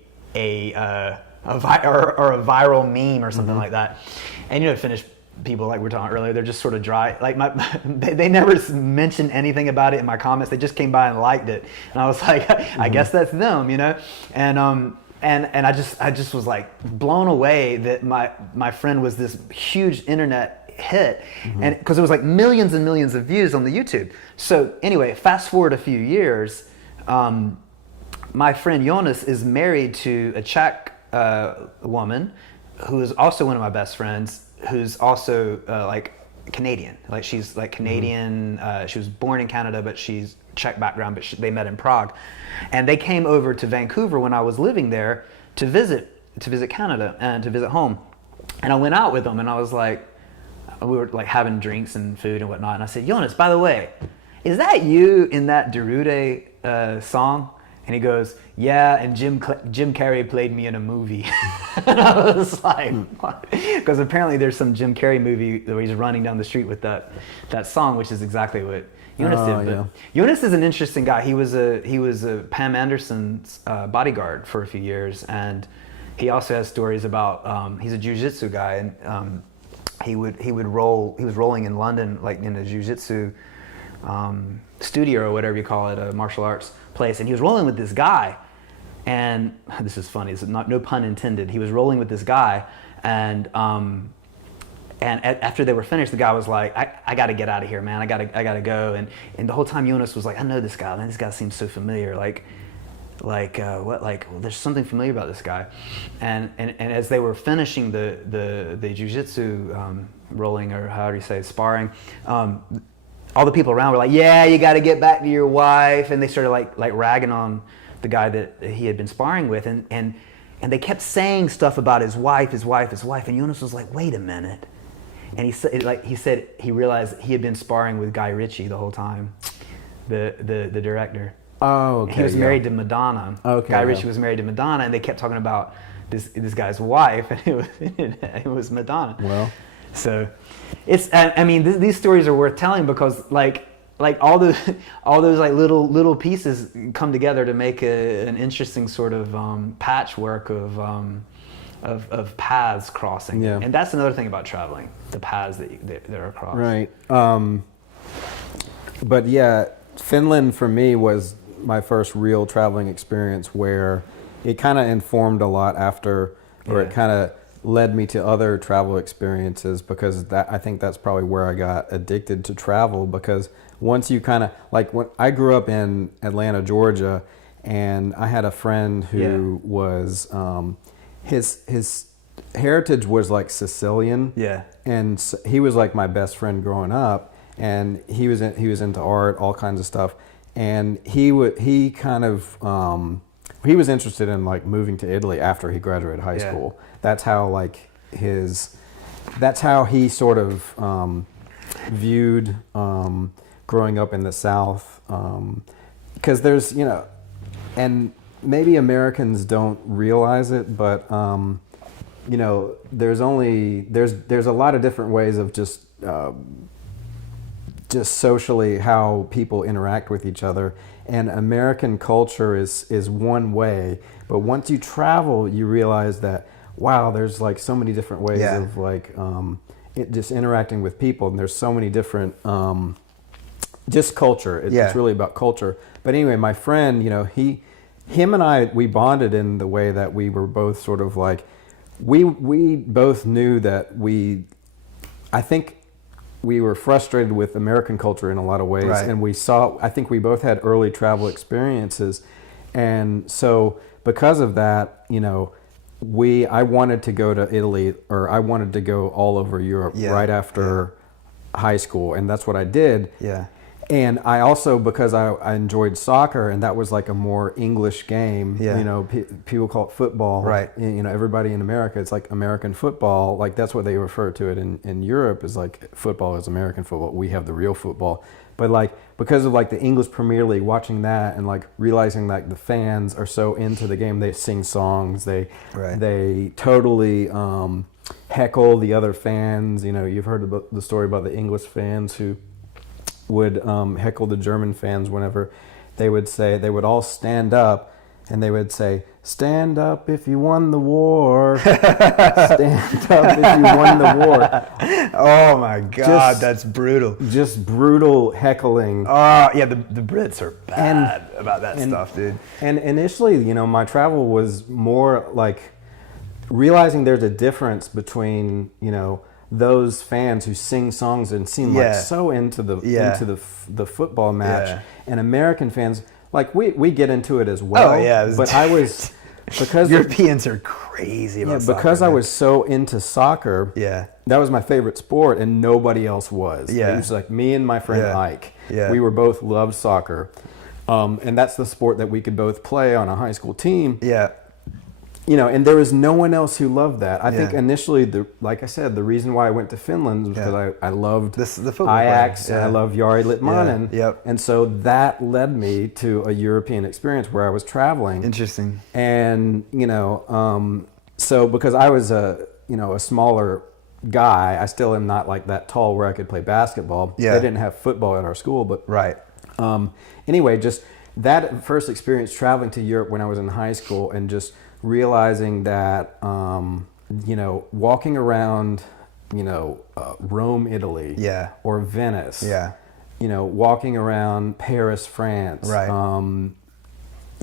viral meme or something like that. And Finnish people, like we were talking earlier, they're just sort of dry. Like they never mentioned anything about it in my comments. They just came by and liked it, and I was like, I guess that's them, And I just was like blown away that my friend was this huge internet hit, and because it was like millions and millions of views on the YouTube. So anyway, fast forward a few years, my friend Jonas is married to a Czech woman who is also one of my best friends, who's also like Canadian. Like she's like Canadian. She was born in Canada, but she's Czech background. But they met in Prague, and they came over to Vancouver when I was living there to visit Canada and to visit home. And I went out with them, and I was like, we were like having drinks and food and whatnot. And I said, Jonas, by the way, is that you in that Derude song? And he goes, yeah, and Jim Carrey played me in a movie. And I was like, what? Because apparently there's some Jim Carrey movie where he's running down the street with that song, which is exactly what Jonas did. But Jonas is an interesting guy. He was a Pam Anderson's bodyguard for a few years, and he also has stories about he's a jiu-jitsu guy, and he was rolling in London, like in a jiu-jitsu studio or whatever you call it, a martial arts place, and he was rolling with this guy, and this is funny, it's no pun intended. He was rolling with this guy, and And after they were finished, the guy was like, I got to get out of here, man. I got to go. And the whole time Jonas was like, I know this guy, man. This guy seems so familiar. What? Well, there's something familiar about this guy. And as they were finishing the jiu-jitsu rolling, or how do you say, sparring, all the people around were like, yeah, you got to get back to your wife. And they started like ragging on the guy that he had been sparring with. And they kept saying stuff about his wife. And Jonas was like, wait a minute. And he said he realized he had been sparring with Guy Ritchie the whole time, the director. Oh, okay. He was married to Madonna. Okay. Guy Ritchie was married to Madonna, and they kept talking about this guy's wife, and it was Madonna. Well, so it's, I mean, these stories are worth telling because like all those like little pieces come together to make an interesting sort of patchwork of paths crossing. Yeah. And that's another thing about traveling, the paths that are crossed. right. But yeah, Finland for me was my first real traveling experience where it kind of informed a lot after, or it kind of led me to other travel experiences, because I think that's probably where I got addicted to travel, because once you kind of, like, when I grew up in Atlanta, Georgia, and I had a friend who was, his heritage was like Sicilian. Yeah. And he was like my best friend growing up, and he was into art, all kinds of stuff. And he was interested in like moving to Italy after he graduated high school. That's how he sort of viewed growing up in the South, because there's, and maybe Americans don't realize it, but there's a lot of different ways of just socially how people interact with each other, and American culture is one way, but once you travel you realize that, wow, there's like so many different ways of like just interacting with people, and there's so many different just culture. It's really about culture. But anyway, my friend, him and I, we bonded in the way that we were both sort of like, we both knew that I think we were frustrated with American culture in a lot of ways, and I think we both had early travel experiences, and so because of that, I wanted to go to Italy, or I wanted to go all over Europe right after high school, and that's what I did. Yeah. And I also, because I enjoyed soccer, and that was like a more English game. Yeah. People call it football. Right. Everybody in America, it's like American football. Like that's what they refer to it in Europe, is like football is American football. We have the real football. But like because of like the English Premier League, watching that and like realizing like the fans are so into the game, they sing songs. They totally heckle the other fans. You've heard about the story about the English fans who would heckle the German fans whenever they would all stand up, and they would say, "Stand up if you won the war." Stand up if you won the war. Oh my God, that's brutal. Just brutal heckling. Oh yeah, the Brits are bad about that stuff, dude. And initially, my travel was more like realizing there's a difference between, those fans who sing songs and seem like so into the football match, and American fans, like we get into it as well. Oh yeah, but I was because Europeans are crazy about soccer. Because I was so into soccer. Yeah, that was my favorite sport, and nobody else was. Yeah, it was like me and my friend Ike. Yeah, we were both loved soccer, and that's the sport that we could both play on a high school team. Yeah. And there was no one else who loved that. I think initially, like I said, the reason why I went to Finland was because I loved the football Ajax, and I loved Jari Litmanen. Yeah. Yep. And so that led me to a European experience where I was traveling. Interesting. And, so because I was a smaller guy, I still am not like that tall where I could play basketball. Yeah. They didn't have football at our school, but anyway, just that first experience traveling to Europe when I was in high school, and just realizing that, walking around, Rome, Italy, or Venice, walking around Paris, France,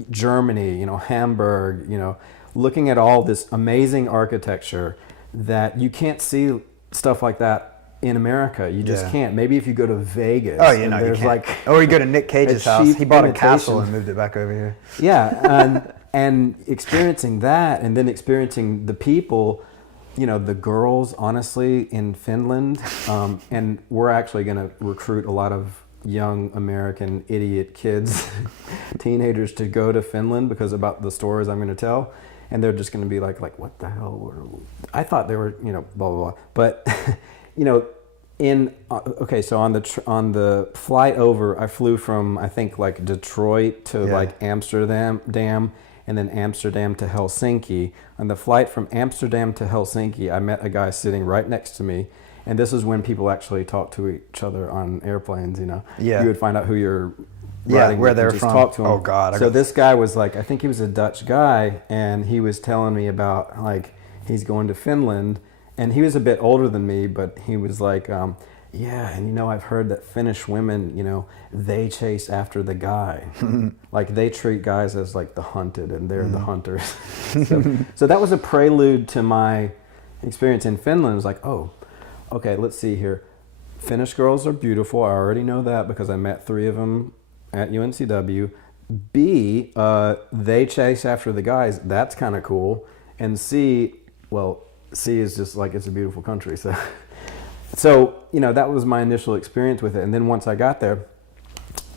Germany, Hamburg, looking at all this amazing architecture that you can't see stuff like that in America. You just Yeah. can't. Maybe if you go to Vegas. Oh, you and know, you there's can't. like Or you go to Nick Cage's a house. cheap He bought a imitation. castle and moved it back over here. Yeah, and experiencing that, and then experiencing the people, you know, the girls, honestly, in Finland, and we're actually going to recruit a lot of young American idiot kids, teenagers, to go to Finland because about the stories I'm going to tell, and they're just going to be like, what the hell? I thought they were, you know, blah blah blah. But, you know, okay, so on the flight over, I flew from I think like Detroit to like Amsterdam, and then Amsterdam to Helsinki. On the flight from Amsterdam to Helsinki, I met a guy sitting right next to me. And this is when people actually talk to each other on airplanes, you know. Yeah. You would find out who you're Yeah, riding where with and they're just from. talk to them. Oh, God. So this guy was like, I think he was a Dutch guy, and he was telling me about like he's going to Finland, and he was a bit older than me, but he was like, yeah, and you know, I've heard that Finnish women, you know, they chase after the guy. Like they treat guys as like the hunted, and they're the hunters. So that was a prelude to my experience in Finland. It was like, oh, okay, let's see here. Finnish girls are beautiful. I already know that because I met 3 of them at UNCW. B, they chase after the guys. That's kind of cool. And C, well, C is just like, it's a beautiful country. So, you know, that was my initial experience with it. And then once I got there,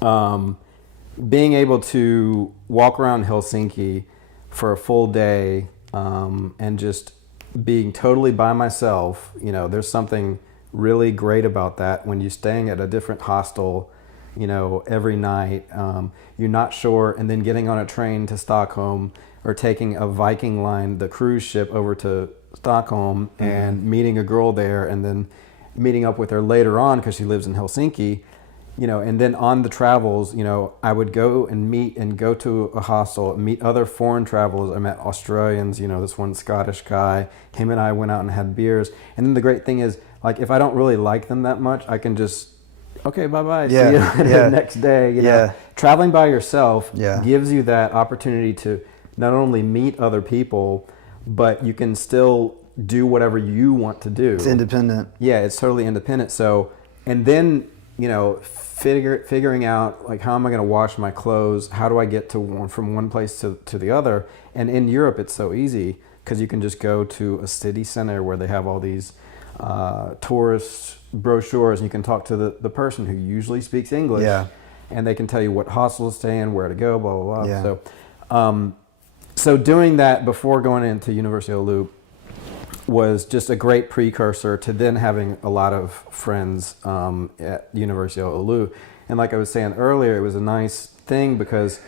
being able to walk around Helsinki for a full day and just being totally by myself, you know, there's something really great about that when you're staying at a different hostel, you know, every night. You're not sure, and then getting on a train to Stockholm or taking a Viking Line, the cruise ship, over to Stockholm and meeting a girl there, and then meeting up with her later on because she lives in Helsinki, you know, and then on the travels, you know, I would go and meet and go to a hostel, meet other foreign travelers. I met Australians, you know, this one Scottish guy, him and I went out and had beers. And then the great thing is, like, if I don't really like them that much, I can just, okay, bye-bye, see you the next day, you know. Traveling by yourself gives you that opportunity to not only meet other people, but you can still do whatever you want to do. It's independent. Yeah, it's totally independent. So, and then, you know, figuring out, like, how am I going to wash my clothes? How do I get from one place to the other? And in Europe, it's so easy because you can just go to a city center where they have all these tourist brochures, and you can talk to the person who usually speaks English, and they can tell you what hostel to stay in, where to go, blah, blah, blah. Yeah. So doing that before going into University of Oulu was just a great precursor to then having a lot of friends at University of Oulu. And like I was saying earlier, it was a nice thing because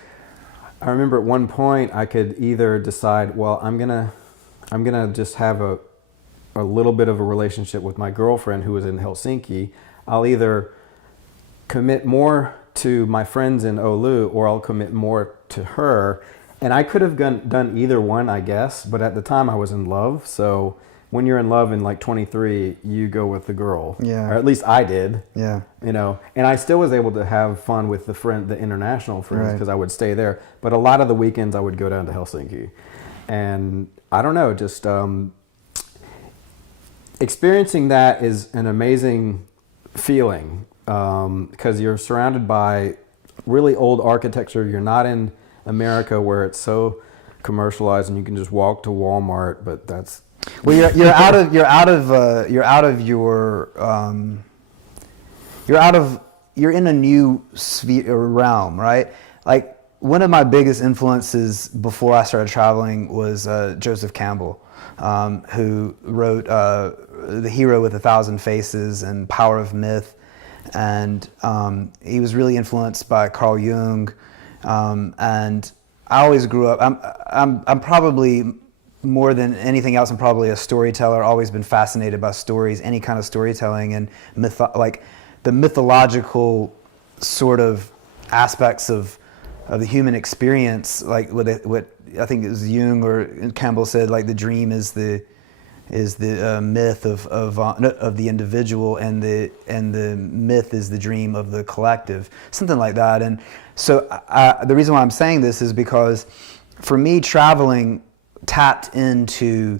I remember at one point I could either decide, well, I'm gonna just have a little bit of a relationship with my girlfriend who was in Helsinki. I'll either commit more to my friends in Oulu, or I'll commit more to her. And I could have done either one, I guess, but at the time I was in love. So when you're in love in like 23, you go with the girl. Yeah. Or at least I did. Yeah. You know, and I still was able to have fun with the international friends because I would stay there. But a lot of the weekends I would go down to Helsinki. And I don't know, just experiencing that is an amazing feeling because you're surrounded by really old architecture. You're not in America where it's so commercialized and you can just walk to Walmart, but that's you're in a new sphere or realm, right? Like one of my biggest influences before I started traveling was Joseph Campbell, who wrote The Hero with a Thousand Faces and Power of Myth, and he was really influenced by Carl Jung. And I always grew up, I'm probably more than anything else, I'm probably a storyteller, always been fascinated by stories, any kind of storytelling, and like the mythological sort of aspects of the human experience, like what I think it was Jung or Campbell said, like the dream is the myth of the individual, and the myth is the dream of the collective, something like that. And so the reason why I'm saying this is because for me, traveling tapped into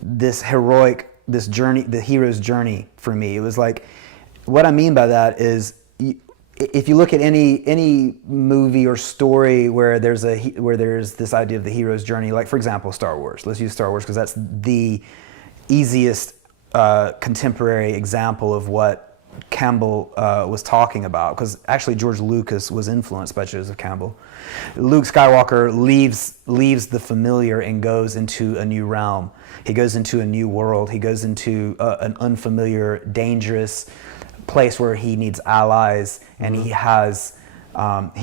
this heroic this journey, the hero's journey for me. It was like, what I mean by that is, if you look at any movie or story where there's this idea of the hero's journey, like for example Star Wars. Let's use Star Wars because that's the easiest contemporary example of what Campbell was talking about. Because actually George Lucas was influenced by Joseph Campbell. Luke Skywalker leaves the familiar and goes into a new realm. He goes into a new world. He goes into an unfamiliar, dangerous place where he needs allies, and he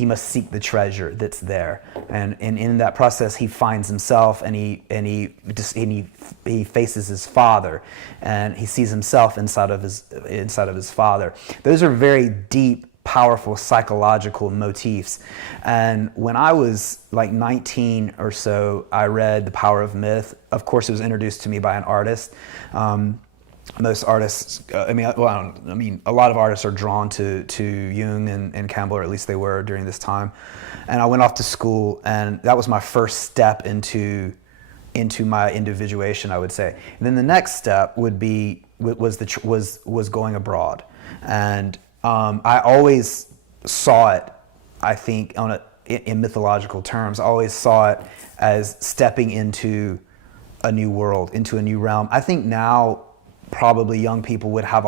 must seek the treasure that's there, and in that process he finds himself, and he faces his father, and he sees himself inside of his father. Those are very deep, powerful psychological motifs. And when I was like 19 or so, I read The Power of Myth. Of course, it was introduced to me by an artist. Most artists, a lot of artists are drawn to Jung and Campbell, or at least they were during this time. And I went off to school, and that was my first step into my individuation, I would say. And then the next step was going abroad, and I always saw it, I think, in mythological terms. I always saw it as stepping into a new world, into a new realm. I think now, probably young people would have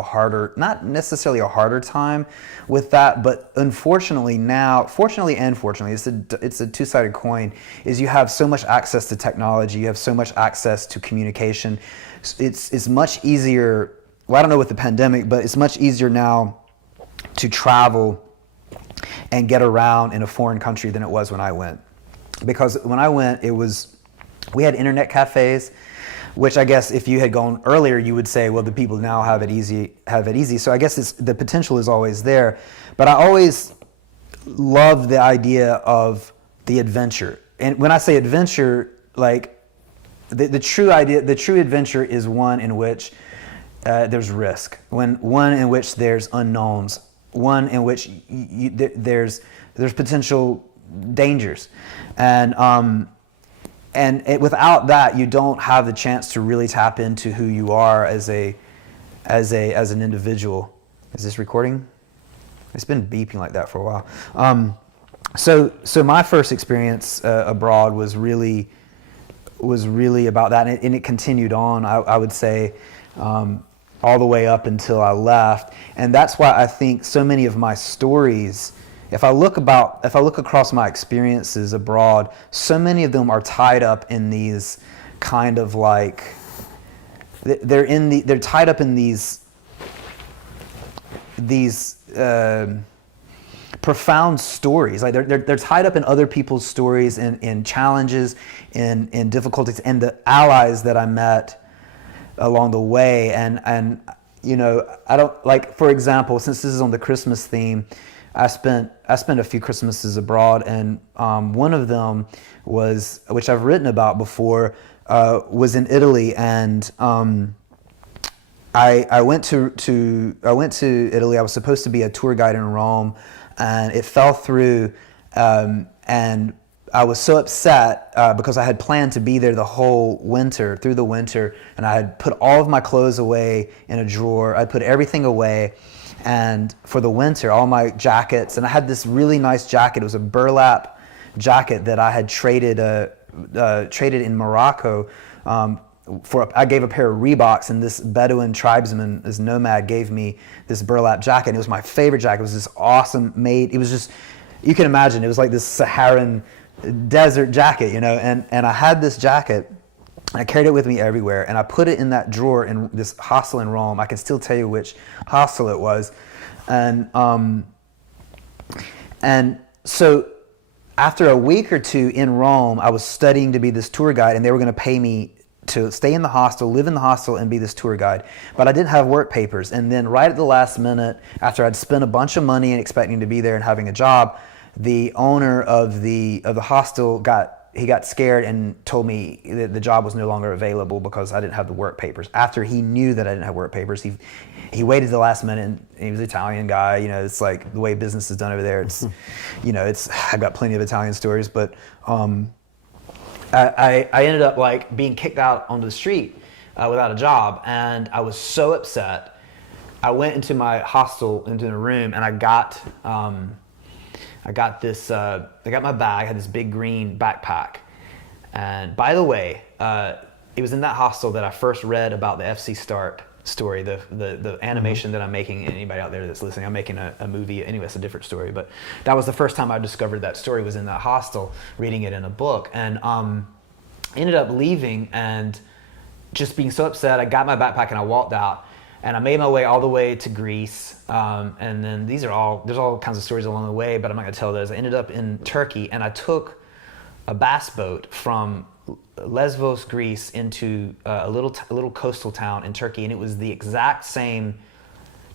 not necessarily a harder time with that, but unfortunately now, fortunately and unfortunately, it's a two-sided coin, is you have so much access to technology, you have so much access to communication. It's much easier, well, I don't know with the pandemic, but it's much easier now to travel and get around in a foreign country than it was when I went. Because when I went, we had internet cafes, which I guess if you had gone earlier, you would say, well, the people now have it easy. So I guess the potential is always there. But I always love the idea of the adventure. And when I say adventure, like the true adventure is one in which there's risk, one in which there's unknowns, one in which there's potential dangers, and without that, you don't have the chance to really tap into who you are as an individual. Is this recording? It's been beeping like that for a while. So my first experience abroad was really about that, and it continued on. I would say all the way up until I left, and that's why I think so many of my stories, if I look across my experiences abroad, so many of them are tied up in these kind of like, they're tied up in these profound stories. Like they're tied up in other people's stories, in challenges, in difficulties, and the allies that I met along the way. And I don't, like, for example, since this is on the Christmas theme, I spent a few Christmases abroad, and one of them was, which I've written about before, was in Italy, and I went to Italy. I was supposed to be a tour guide in Rome, and it fell through, and I was so upset because I had planned to be there through the winter, and I had put all of my clothes away in a drawer. I put everything away. And for the winter, all my jackets, and I had this really nice jacket. It was a burlap jacket that I had traded in Morocco. I gave a pair of Reeboks, and this Bedouin tribesman, this nomad, gave me this burlap jacket. And it was my favorite jacket. It was this awesome made. It was just, you can imagine, it was like this Saharan desert jacket, And I had this jacket. I carried it with me everywhere, and I put it in that drawer in this hostel in Rome. I can still tell you which hostel it was. And so after a week or two in Rome, I was studying to be this tour guide, and they were going to pay me to stay in the hostel, live in the hostel, and be this tour guide. But I didn't have work papers. And then right at the last minute, after I'd spent a bunch of money and expecting to be there and having a job, the owner of the hostel got scared and told me that the job was no longer available because I didn't have the work papers. After he knew that I didn't have work papers, he waited to the last minute, and he was an Italian guy. It's like the way business is done over there. It's, I've got plenty of Italian stories, but I ended up like being kicked out onto the street without a job, and I was so upset. I went into my hostel, into a room, and I got my bag. I had this big green backpack. And by the way, it was in that hostel that I first read about the FC Start story, the animation that I'm making. Anybody out there that's listening, I'm making a movie. Anyway, it's a different story, but that was the first time I discovered that story, was in that hostel, reading it in a book. And ended up leaving and just being so upset. I got my backpack and I walked out. And I made my way all the way to Greece, and then there's all kinds of stories along the way, but I'm not going to tell those. I ended up in Turkey, and I took a bass boat from Lesbos, Greece, into a little coastal town in Turkey, and it was the exact same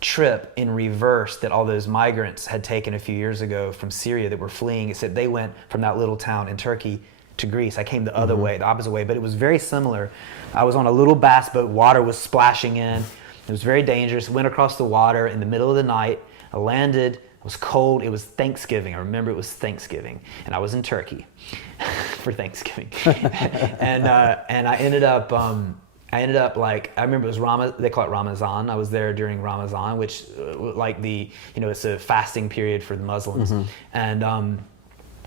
trip in reverse that all those migrants had taken a few years ago from Syria that were fleeing. Except they went from that little town in Turkey to Greece. I came the other way, the opposite way, but it was very similar. I was on a little bass boat. Water was splashing in. It was very dangerous. Went across the water in the middle of the night. I landed. It was cold. It was Thanksgiving. I remember it was Thanksgiving, and I was in Turkey for Thanksgiving. and I ended up like, I remember it was they call it Ramadan. I was there during Ramadan, which like it's a fasting period for the Muslims. And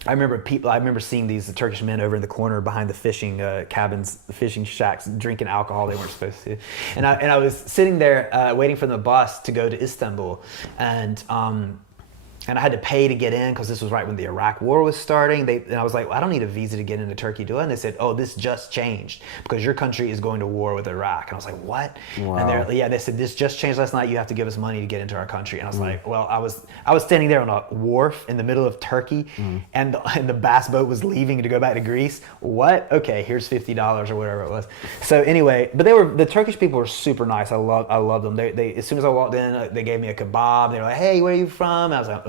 I remember seeing these Turkish men over in the corner behind the fishing cabins, the fishing shacks, drinking alcohol they weren't supposed to. And I was sitting there waiting for the bus to go to Istanbul, and I had to pay to get in because this was right when the Iraq War was starting. And I was like, well, I don't need a visa to get into Turkey, do I? And they said, oh, this just changed because your country is going to war with Iraq. And I was like, what? Wow. And they said, this just changed last night. You have to give us money to get into our country. And I was like, well, I was standing there on a wharf in the middle of Turkey, and the bass boat was leaving to go back to Greece. What? Okay, here's $50 or whatever it was. So anyway, but the Turkish people were super nice. I loved them. They as soon as I walked in, they gave me a kebab. They were like, hey, where are you from? And I was like,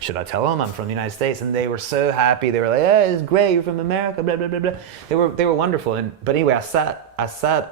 should I tell them I'm from the United States? And they were so happy. They were like, "Yeah, it's great. You're from America." Blah blah blah blah. They were wonderful. But anyway, I sat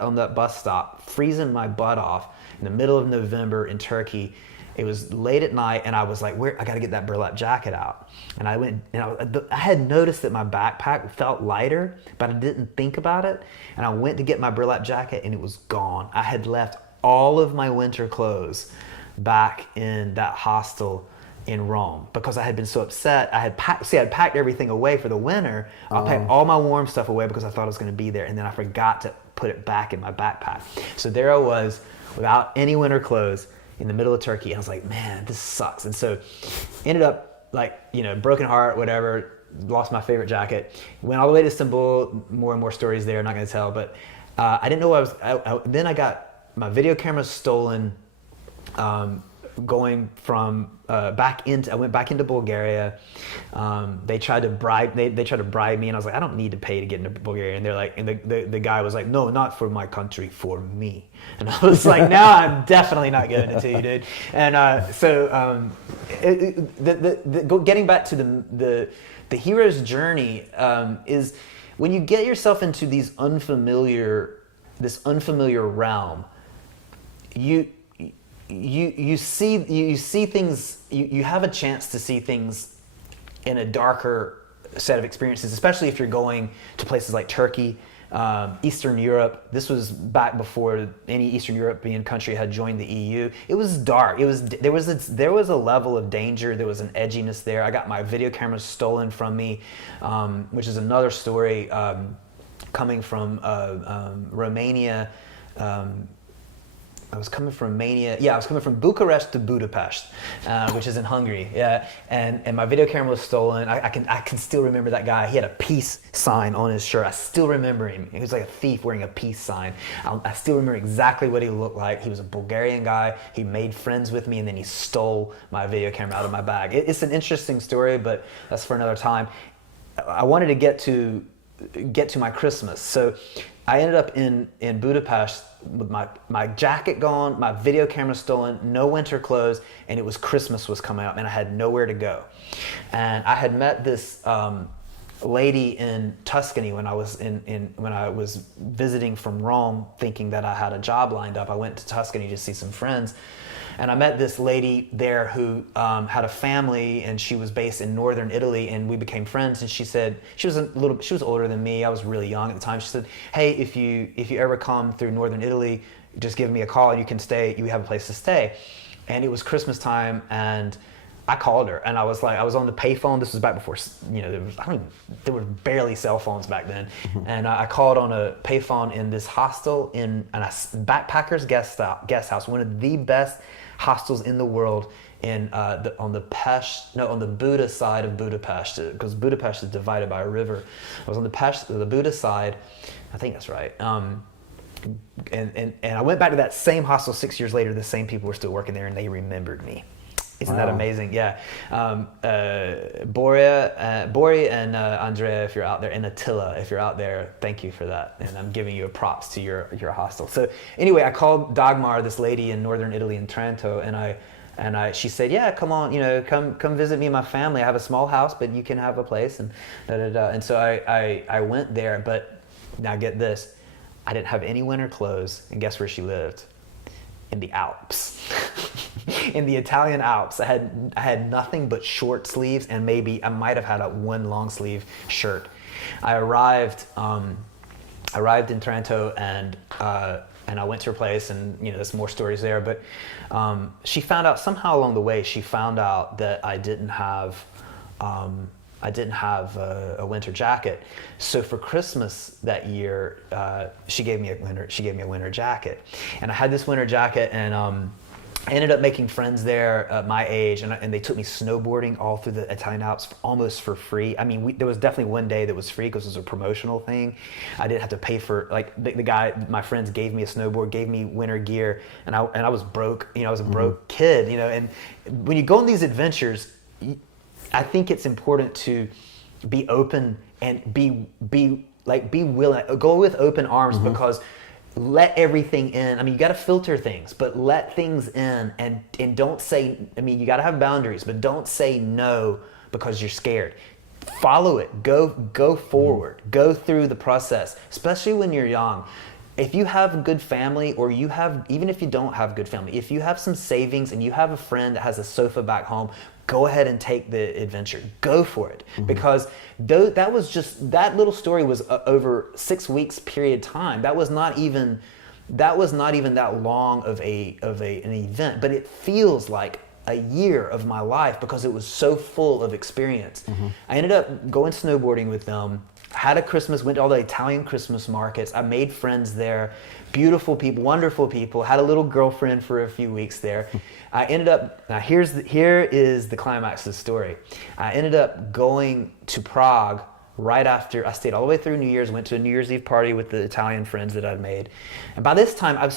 on that bus stop, freezing my butt off in the middle of November in Turkey. It was late at night, and I was like, I got to get that burlap jacket out. And I went, and I had noticed that my backpack felt lighter, but I didn't think about it. And I went to get my burlap jacket, and it was gone. I had left all of my winter clothes back in that hostel in Rome because I had been so upset. I had packed everything away for the winter. I packed all my warm stuff away because I thought I was going to be there, and then I forgot to put it back in my backpack. So there I was without any winter clothes in the middle of Turkey, and I was like, man, this sucks. And so ended up broken heart, whatever, lost my favorite jacket, went all the way to Istanbul, more and more stories there, I'm not going to tell, but I didn't know then I got my video camera stolen, going from I went back into Bulgaria. They tried to bribe me, and I was like, I don't need to pay to get into Bulgaria. And they're like, and the guy was like, no, not for my country, for me. And I was like, now I'm definitely not giving it to you, dude. And getting back to the hero's journey is when you get yourself into this unfamiliar realm, you see things, you have a chance to see things in a darker set of experiences, especially if you're going to places like Turkey, Eastern Europe. This was back before any Eastern European country had joined the EU. It was dark. There was a level of danger. There was an edginess there. I got my video camera stolen from me, which is another story, coming from Romania. I was coming from Romania. Yeah, I was coming from Bucharest to Budapest, which is in Hungary. Yeah, and my video camera was stolen. I can still remember that guy. He had a peace sign on his shirt. I still remember him. He was like a thief wearing a peace sign. I still remember exactly what he looked like. He was a Bulgarian guy. He made friends with me, and then he stole my video camera out of my bag. It's an interesting story, but that's for another time. I wanted to get to my Christmas, so I ended up in Budapest with my jacket gone, my video camera stolen, no winter clothes, and Christmas was coming up, and I had nowhere to go. And I had met this lady in Tuscany when I was when I was visiting from Rome, thinking that I had a job lined up. I went to Tuscany to see some friends, and I met this lady there who had a family, and she was based in northern Italy, and we became friends. And she said she was older than me. I was really young at the time. She said, "Hey, if you ever come through northern Italy, just give me a call, and you can stay. You have a place to stay." And it was Christmas time, and I called her, and I was on the payphone. This was back before, there were barely cell phones back then. And I called on a payphone in this hostel in a backpackers guest house, one of the best hostels in the world on the Buda side of Budapest, because Budapest is divided by a river. I was on the Buda side, I think that's right. And I went back to that same hostel 6 years later. The same people were still working there, and they remembered me. Isn't that amazing? Yeah. Bori and Andrea, if you're out there, and Attila, if you're out there, thank you for that. And I'm giving you a props to your hostel. So anyway, I called Dagmar, this lady in northern Italy in Trento, and she said, "Yeah, come on, come visit me and my family. I have a small house, but you can have a place." And And so I went there, but now get this, I didn't have any winter clothes, and guess where she lived? In the Alps. In the Italian Alps. I had nothing but short sleeves, and maybe I might have had one long sleeve shirt. I arrived in Trento, and I went to her place, and there's more stories there. But she found out somehow along the way. She found out that I didn't have a winter jacket. So for Christmas that year, she gave me a winter jacket, and I had this winter jacket, and I ended up making friends there at my age, and they took me snowboarding all through the Italian Alps almost for free. I mean, there was definitely one day that was free because it was a promotional thing. I didn't have to pay for, like, the guy, my friends gave me a snowboard, gave me winter gear, and I was broke. I was a broke kid. And when you go on these adventures, I think it's important to be open and be willing. Go with open arms, because let everything in. I mean, you got to filter things, but let things in, and don't say. I mean, you got to have boundaries, but don't say no because you're scared. Follow it. Go forward. Go through the process, especially when you're young. If you have a good family, or even if you don't have good family, if you have some savings and you have a friend that has a sofa back home, go ahead and take the adventure. Go for it, because that little story was over 6 weeks period time. That was not even that long of an event, but it feels like a year of my life because it was so full of experience. I ended up going snowboarding with them. Had a Christmas, went to all the Italian Christmas markets. I made friends there, beautiful people, wonderful people. Had a little girlfriend for a few weeks there. I ended up, now here is the climax of the story. I ended up going to Prague right after. I stayed all the way through New Year's, went to a New Year's Eve party with the Italian friends that I'd made. And by this time, I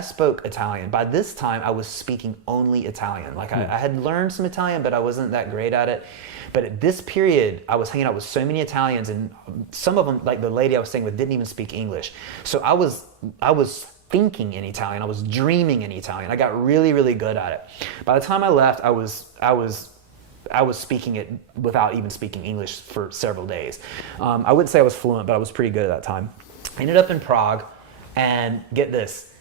spoke Italian. By this time, I was speaking only Italian. Like I had learned some Italian, but I wasn't that great at it. But at this period, I was hanging out with so many Italians, and some of them, like the lady I was staying with, didn't even speak English. So I was thinking in Italian. I was dreaming in Italian. I got really, really good at it. By the time I left, I was speaking it without even speaking English for several days. I wouldn't say I was fluent, but I was pretty good at that time. I ended up in Prague, and get this,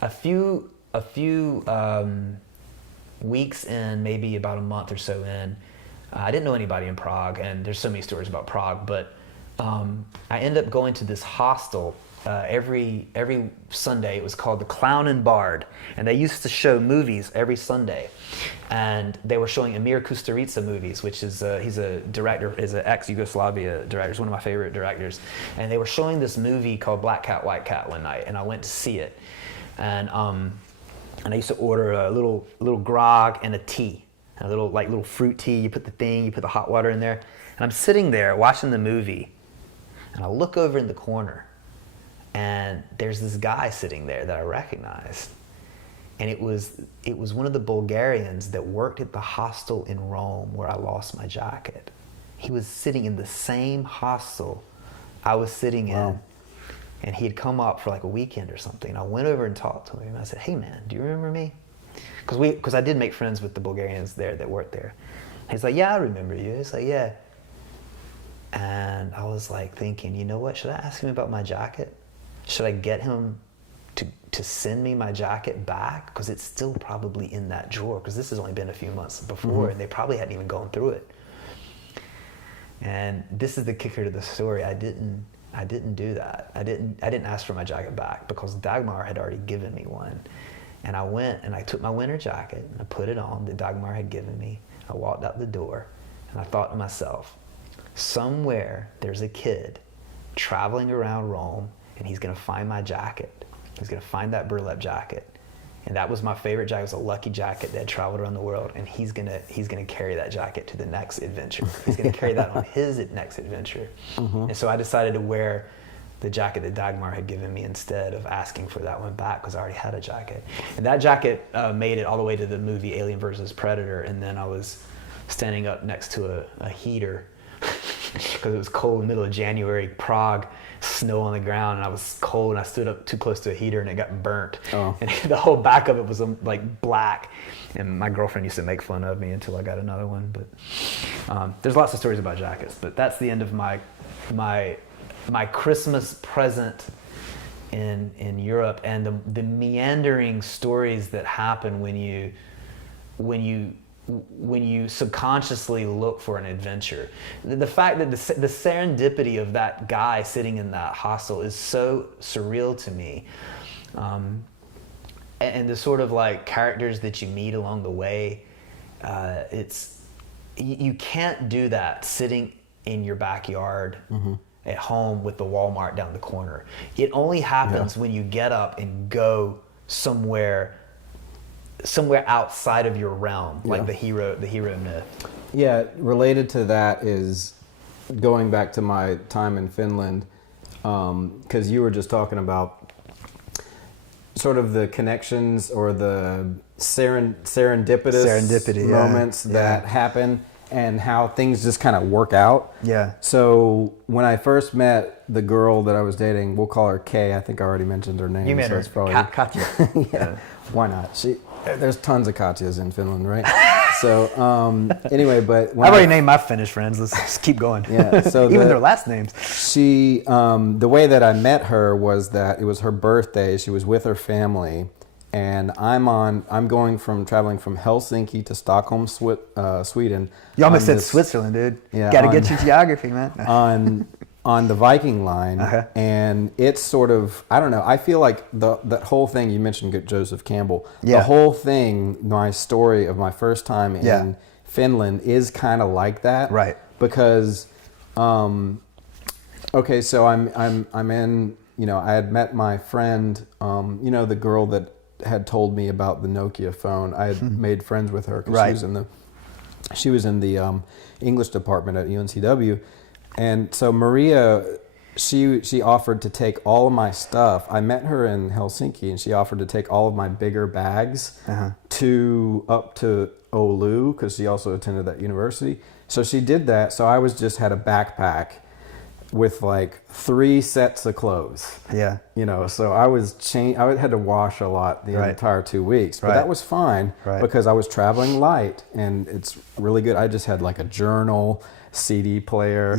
a few weeks in, maybe about a month or so in, I didn't know anybody in Prague, and there's so many stories about Prague, but I ended up going to this hostel every Sunday. It was called the Clown and Bard, and they used to show movies every Sunday. And they were showing Emir Kusturica movies, which is he's a director, is an ex-Yugoslavia director. He's one of my favorite directors. And they were showing this movie called Black Cat, White Cat one night, and I went to see it. And I used to order a little grog and a tea. A little fruit tea. You put the hot water in there. And I'm sitting there watching the movie, and I look over in the corner, and there's this guy sitting there that I recognized. And it was one of the Bulgarians that worked at the hostel in Rome where I lost my jacket. He was sitting in the same hostel I was sitting in. And he had come up for like a weekend or something. I went over and talked to him, and I said, "Hey man, do you remember me?" Because I did make friends with the Bulgarians there that worked there. And he's like, "Yeah, I remember you." He's like, "Yeah." And I was like thinking, you know what? Should I ask him about my jacket? Should I get him to send me my jacket back? Because it's still probably in that drawer, because this has only been a few months before, and they probably hadn't even gone through it. And this is the kicker to the story. I didn't do that. I didn't ask for my jacket back, because Dagmar had already given me one. And I went and I took my winter jacket and I put it on that Dagmar had given me. I walked out the door and I thought to myself, somewhere there's a kid traveling around Rome, and he's gonna find my jacket. He's gonna find that burlap jacket. And that was my favorite jacket. It was a lucky jacket that had traveled around the world, and he's gonna carry that jacket to the next adventure. He's gonna carry that on his next adventure. And so I decided to wear the jacket that Dagmar had given me instead of asking for that one back, because I already had a jacket. And that jacket made it all the way to the movie Alien vs. Predator, and then I was standing up next to a heater because it was cold in the middle of January, Prague, snow on the ground, and I was cold, and I stood up too close to a heater and it got burnt. And the whole back of it was like black, and my girlfriend used to make fun of me until I got another one. But there's lots of stories about jackets, but that's the end of my Christmas present in Europe, and the meandering stories that happen when you subconsciously look for an adventure. The fact that the serendipity of that guy sitting in that hostel is so surreal to me. And the sort of like characters that you meet along the way, you can't do that sitting in your backyard at home with the Walmart down the corner. It only happens when you get up and go somewhere outside of your realm, like the hero myth. Yeah, related to that is going back to my time in Finland, because you were just talking about sort of the connections or the serendipitous moments that happen, and how things just kind of work out. Yeah. So when I first met the girl that I was dating, we'll call her Kay. I think I already mentioned her name. You met her, it's probably Katja. yeah. Why not? There's tons of Katjas in Finland, right? So anyway, but I've already named my Finnish friends. Let's just keep going. Yeah. So even their last names. She, the way that I met her was that it was her birthday. She was with her family, and I'm traveling from Helsinki to Stockholm, Sweden. You almost said Switzerland, dude. Yeah. Got to get your geography, man. on the Viking Line, and it's sort of, I don't know, I feel like that whole thing, you mentioned Joseph Campbell, the whole thing, my story of my first time in Finland is kind of like that, right? Because okay, so I'm in, I had met my friend, the girl that had told me about the Nokia phone. I had made friends with her because she was in the English department at UNCW. And so Maria, she offered to take all of my stuff. I met her in Helsinki, and she offered to take all of my bigger bags up to Oulu, because she also attended that university. So she did that. So I had a backpack with like 3 sets of clothes. Yeah. So I had to wash a lot the entire 2 weeks, but that was fine because I was traveling light, and it's really good. I just had like a journal, CD player,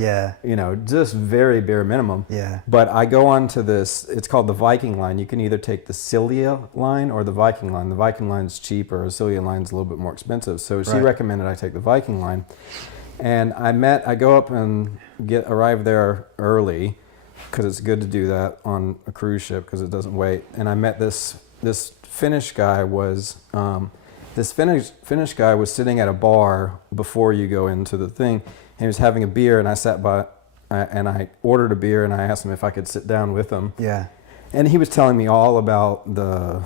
just very bare minimum. Yeah. But I go on to this, it's called the Viking Line. You can either take the Silja line or the Viking Line. The Viking Line's cheaper, the Silja line's a little bit more expensive. So she recommended I take the Viking Line. And I go up and arrive there early, because it's good to do that on a cruise ship because it doesn't wait. And I met this Finnish guy Finnish guy was sitting at a bar before you go into the thing. And he was having a beer, and I sat by, and I ordered a beer, and I asked him if I could sit down with him. Yeah. And he was telling me all about the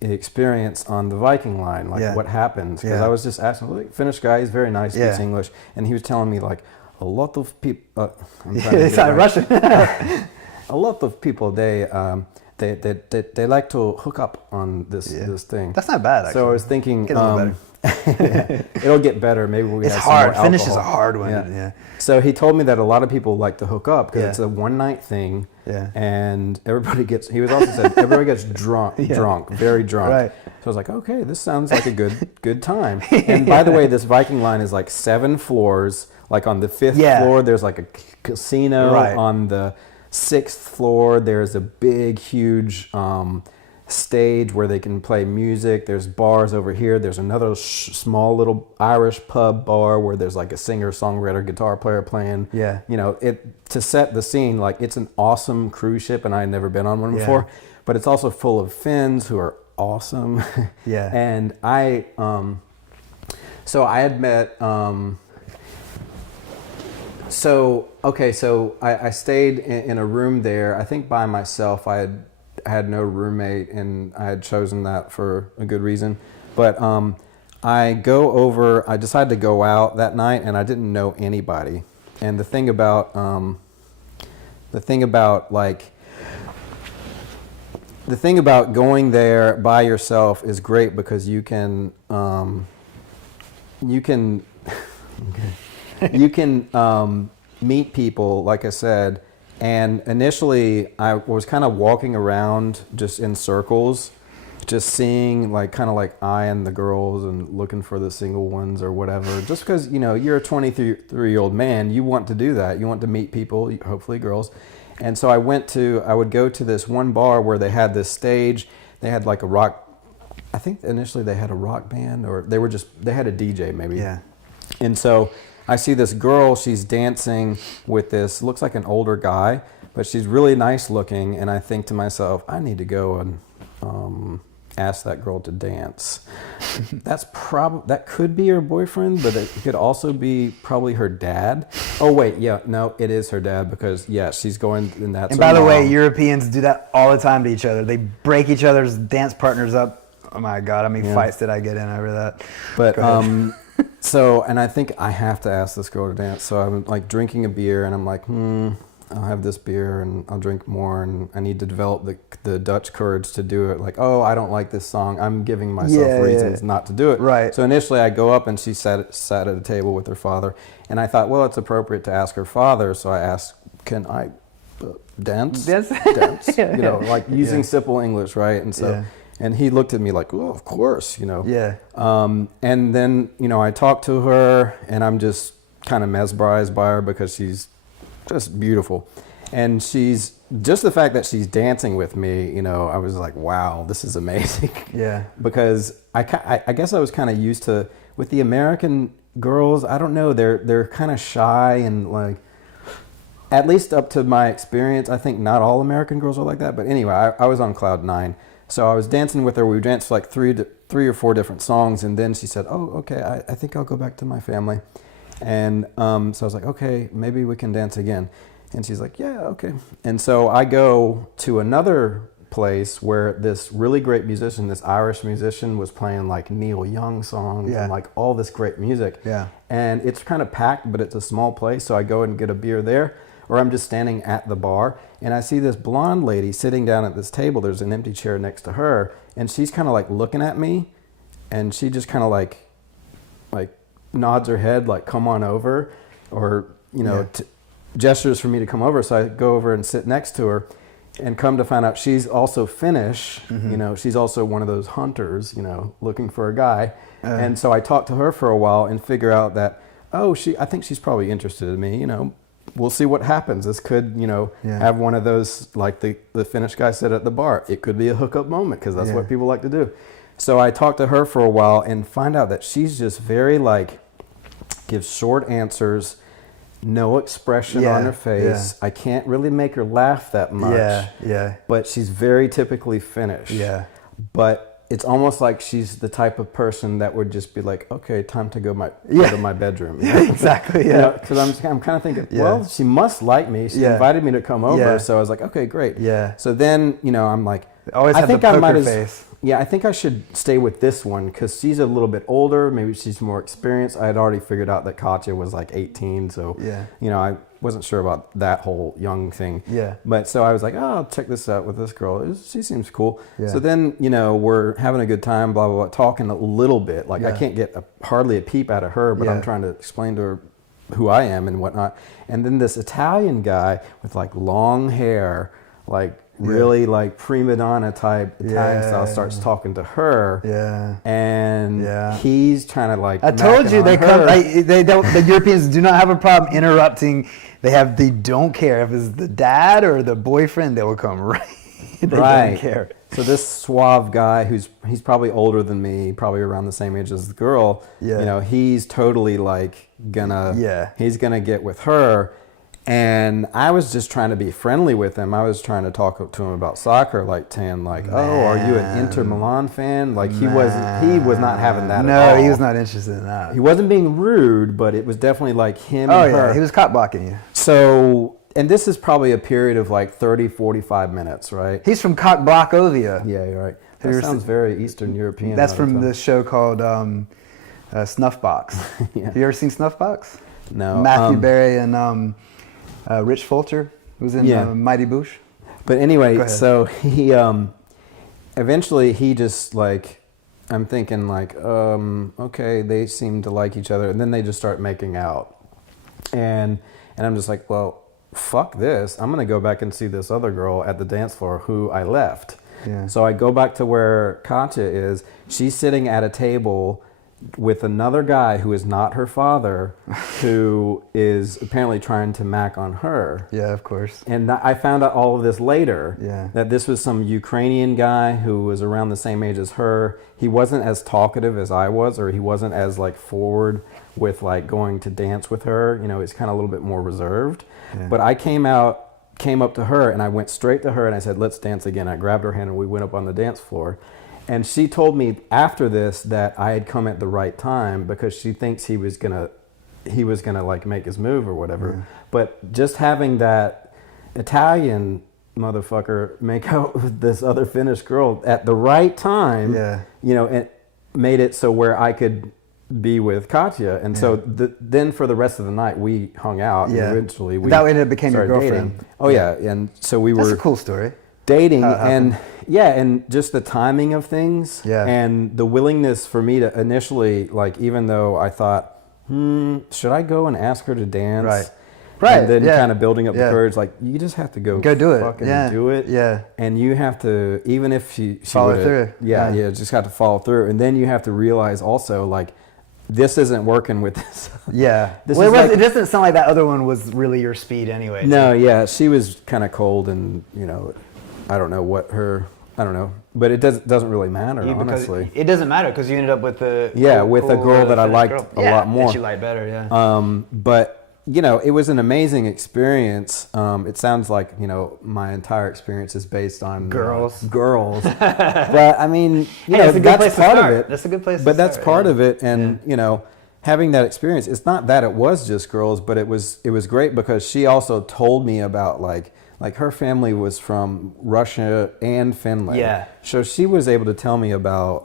experience on the Viking Line, like what happens. Because I was just asking, well, Finnish guy, he's very nice, speaks English, and he was telling me like a lot of people. It's not Russian. A lot of people they like to hook up on this thing. That's not bad, actually. So I was thinking, It'll get better. Maybe we It's have some more hard. Finnish is a alcohol. hard one. Yeah. So he told me that a lot of people like to hook up because Yeah. it's a one night thing. Yeah. And everybody gets. He was also said everybody gets drunk, very drunk. Right. So I was like, okay, this sounds like a good time. And by the way, this Viking line is like 7 floors. Like on the 5th floor, there's like a casino. Right. On the 6th floor, there's a big, huge stage where they can play music. There's bars over here. There's another small little Irish pub bar where there's like a singer, songwriter, guitar player playing. Yeah. You know, to set the scene, like it's an awesome cruise ship, and I had never been on one before, but it's also full of Finns who are awesome. Yeah. And I had met, so I stayed in a room there, I think by myself. I had no roommate, and I had chosen that for a good reason. But I decided to go out that night, and I didn't know anybody. And the thing about going there by yourself is great because you can meet people, like I said. And initially I was kind of walking around just in circles, just seeing kind of eyeing the girls and looking for the single ones or whatever, just because, you know, you're a 23-year-old man, you want to do that. You want to meet people, hopefully girls. And so I would go to this one bar where they had this stage. They had like a rock, I think initially they had a rock band, or they had a DJ maybe. Yeah. And so I see this girl, she's dancing with this, looks like an older guy, but she's really nice looking. And I think to myself, I need to go and ask that girl to dance. That could be her boyfriend, but it could also be probably her dad. Oh wait, yeah, no, it is her dad because she's going, and that's. And by the way, Europeans do that all the time to each other. They break each other's dance partners up. Oh my God, how many fights did I get in over that? But so, and I think I have to ask this girl to dance. So I'm like drinking a beer, and I'm like, I'll have this beer and I'll drink more, and I need to develop the Dutch courage to do it. Like, oh, I don't like this song. I'm giving myself reasons not to do it. Right. So initially I go up, and she sat at a table with her father, and I thought, well, it's appropriate to ask her father. So I asked, can I dance? Dance. You know, like using simple English, right? And so. Yeah. And he looked at me like, oh, of course, you know. Yeah. And then, you know, I talked to her, and I'm just kind of mesmerized by her because she's just beautiful. And she's, just the fact that she's dancing with me, you know, I was like, wow, this is amazing. Yeah. Because I guess I was kind of used to, with the American girls, I don't know, they're kind of shy, and like, at least up to my experience, I think not all American girls are like that. But anyway, I was on cloud 9. So I was dancing with her. We danced like three or four different songs, and then she said, "Oh, okay, I think I'll go back to my family." And so I was like, "Okay, maybe we can dance again." And she's like, "Yeah, okay." And so I go to another place where this really great musician, this Irish musician, was playing like Neil Young songs and like all this great music. Yeah. And it's kind of packed, but it's a small place. So I go and get a beer there, or I'm just standing at the bar, and I see this blonde lady sitting down at this table. There's an empty chair next to her, and she's kind of like looking at me, and she just kind of like nods her head like, come on over, or, you know, gestures for me to come over. So I go over and sit next to her, and come to find out she's also Finnish. Mm-hmm. You know, she's also one of those hunters, you know, looking for a guy. And so I talked to her for a while and figure out that, I think she's probably interested in me, you know. We'll see what happens. This could, you know, have one of those, like the Finnish guy said at the bar. It could be a hookup moment, because that's what people like to do. So I talked to her for a while and find out that she's just very gives short answers, no expression on her face. I can't really make her laugh that much. But she's very typically Finnish. But it's almost like she's the type of person that would just be like, okay, time to go to my bedroom. You know? Exactly. Yeah. Because I'm kind of thinking, well, she must like me. She invited me to come over, so I was like, okay, great. Yeah. So then, you know, I'm like, always have the poker face. Yeah, I think I should stay with this one because she's a little bit older. Maybe she's more experienced. I had already figured out that Katja was like 18, so you know, wasn't sure about that whole young thing. Yeah. But so I was like, oh, I'll check this out with this girl. She seems cool. Yeah. So then, we're having a good time, blah, blah, blah, talking a little bit. Like I can't get hardly a peep out of her, but I'm trying to explain to her who I am and whatnot. And then this Italian guy with like long hair, like really like prima donna type Italian style, starts talking to her. Yeah. And he's trying to like. I told you they come. her. They don't. The Europeans do not have a problem interrupting. They don't care if it's the dad or the boyfriend. They will come right. They don't care. So this suave guy he's probably older than me, probably around the same age as the girl. Yeah. He's totally like he's gonna get with her. And I was just trying to be friendly with him. I was trying to talk to him about soccer, like saying, like, "Oh, are you an Inter Milan fan?" Like he was not having that at all. No, he was not interested in that. He wasn't being rude, but it was definitely like him Oh and yeah, her. he was cop blocking you. So, and this is probably a period of like 30, 45 minutes, right? He's from Cock Blockovia. Yeah, you're right. That sounds very Eastern European. That's from the show called Snuffbox. Have you ever seen Snuffbox? No. Matthew Berry and Rich Fulcher was in Mighty Boosh. But anyway, so he eventually he just like, I'm thinking like, okay, they seem to like each other, and then they just start making out, and I'm just like, well, fuck this, I'm gonna go back and see this other girl at the dance floor who I left. Yeah. So I go back to where Katya is. She's sitting at a table with another guy who is not her father, who is apparently trying to mac on her. Yeah, of course. And I found out all of this later, Yeah. that this was some Ukrainian guy who was around the same age as her. He wasn't as talkative as I was, or he wasn't as like forward with like going to dance with her. He's kind of a little bit more reserved. Yeah. But I came up to her and I went straight to her and I said, let's dance again. I grabbed her hand and we went up on the dance floor. And she told me after this that I had come at the right time because she thinks he was gonna like make his move or whatever. Yeah. But just having that Italian motherfucker make out with this other Finnish girl at the right time, it made it so where I could be with Katya. And so then for the rest of the night we hung out. Yeah. And eventually we that ended up became your started girlfriend. dating. Oh yeah, and so we That's were a cool story. dating and just the timing of things and the willingness for me to initially, like, even though I thought, should I go and ask her to dance? Right. And then kind of building up the courage, like, you just have to go do it. Fucking do it. Yeah. And you have to, even if she follow through. Yeah, just have to follow through. And then you have to realize also, like, this isn't working with this. Yeah. It it doesn't sound like that other one was really your speed anyway. No, yeah. She was kind of cold and, I don't know, but it doesn't really matter, honestly. It doesn't matter because you ended up with a with a girl that I liked a lot more. That you liked better, But it was an amazing experience. It sounds like my entire experience is based on girls. But I mean, that's part of it. That's a good place. But that's part of it, and having that experience. It's not that it was just girls, but it was great because she also told me about like her family was from Russia and Finland. Yeah. So she was able to tell me about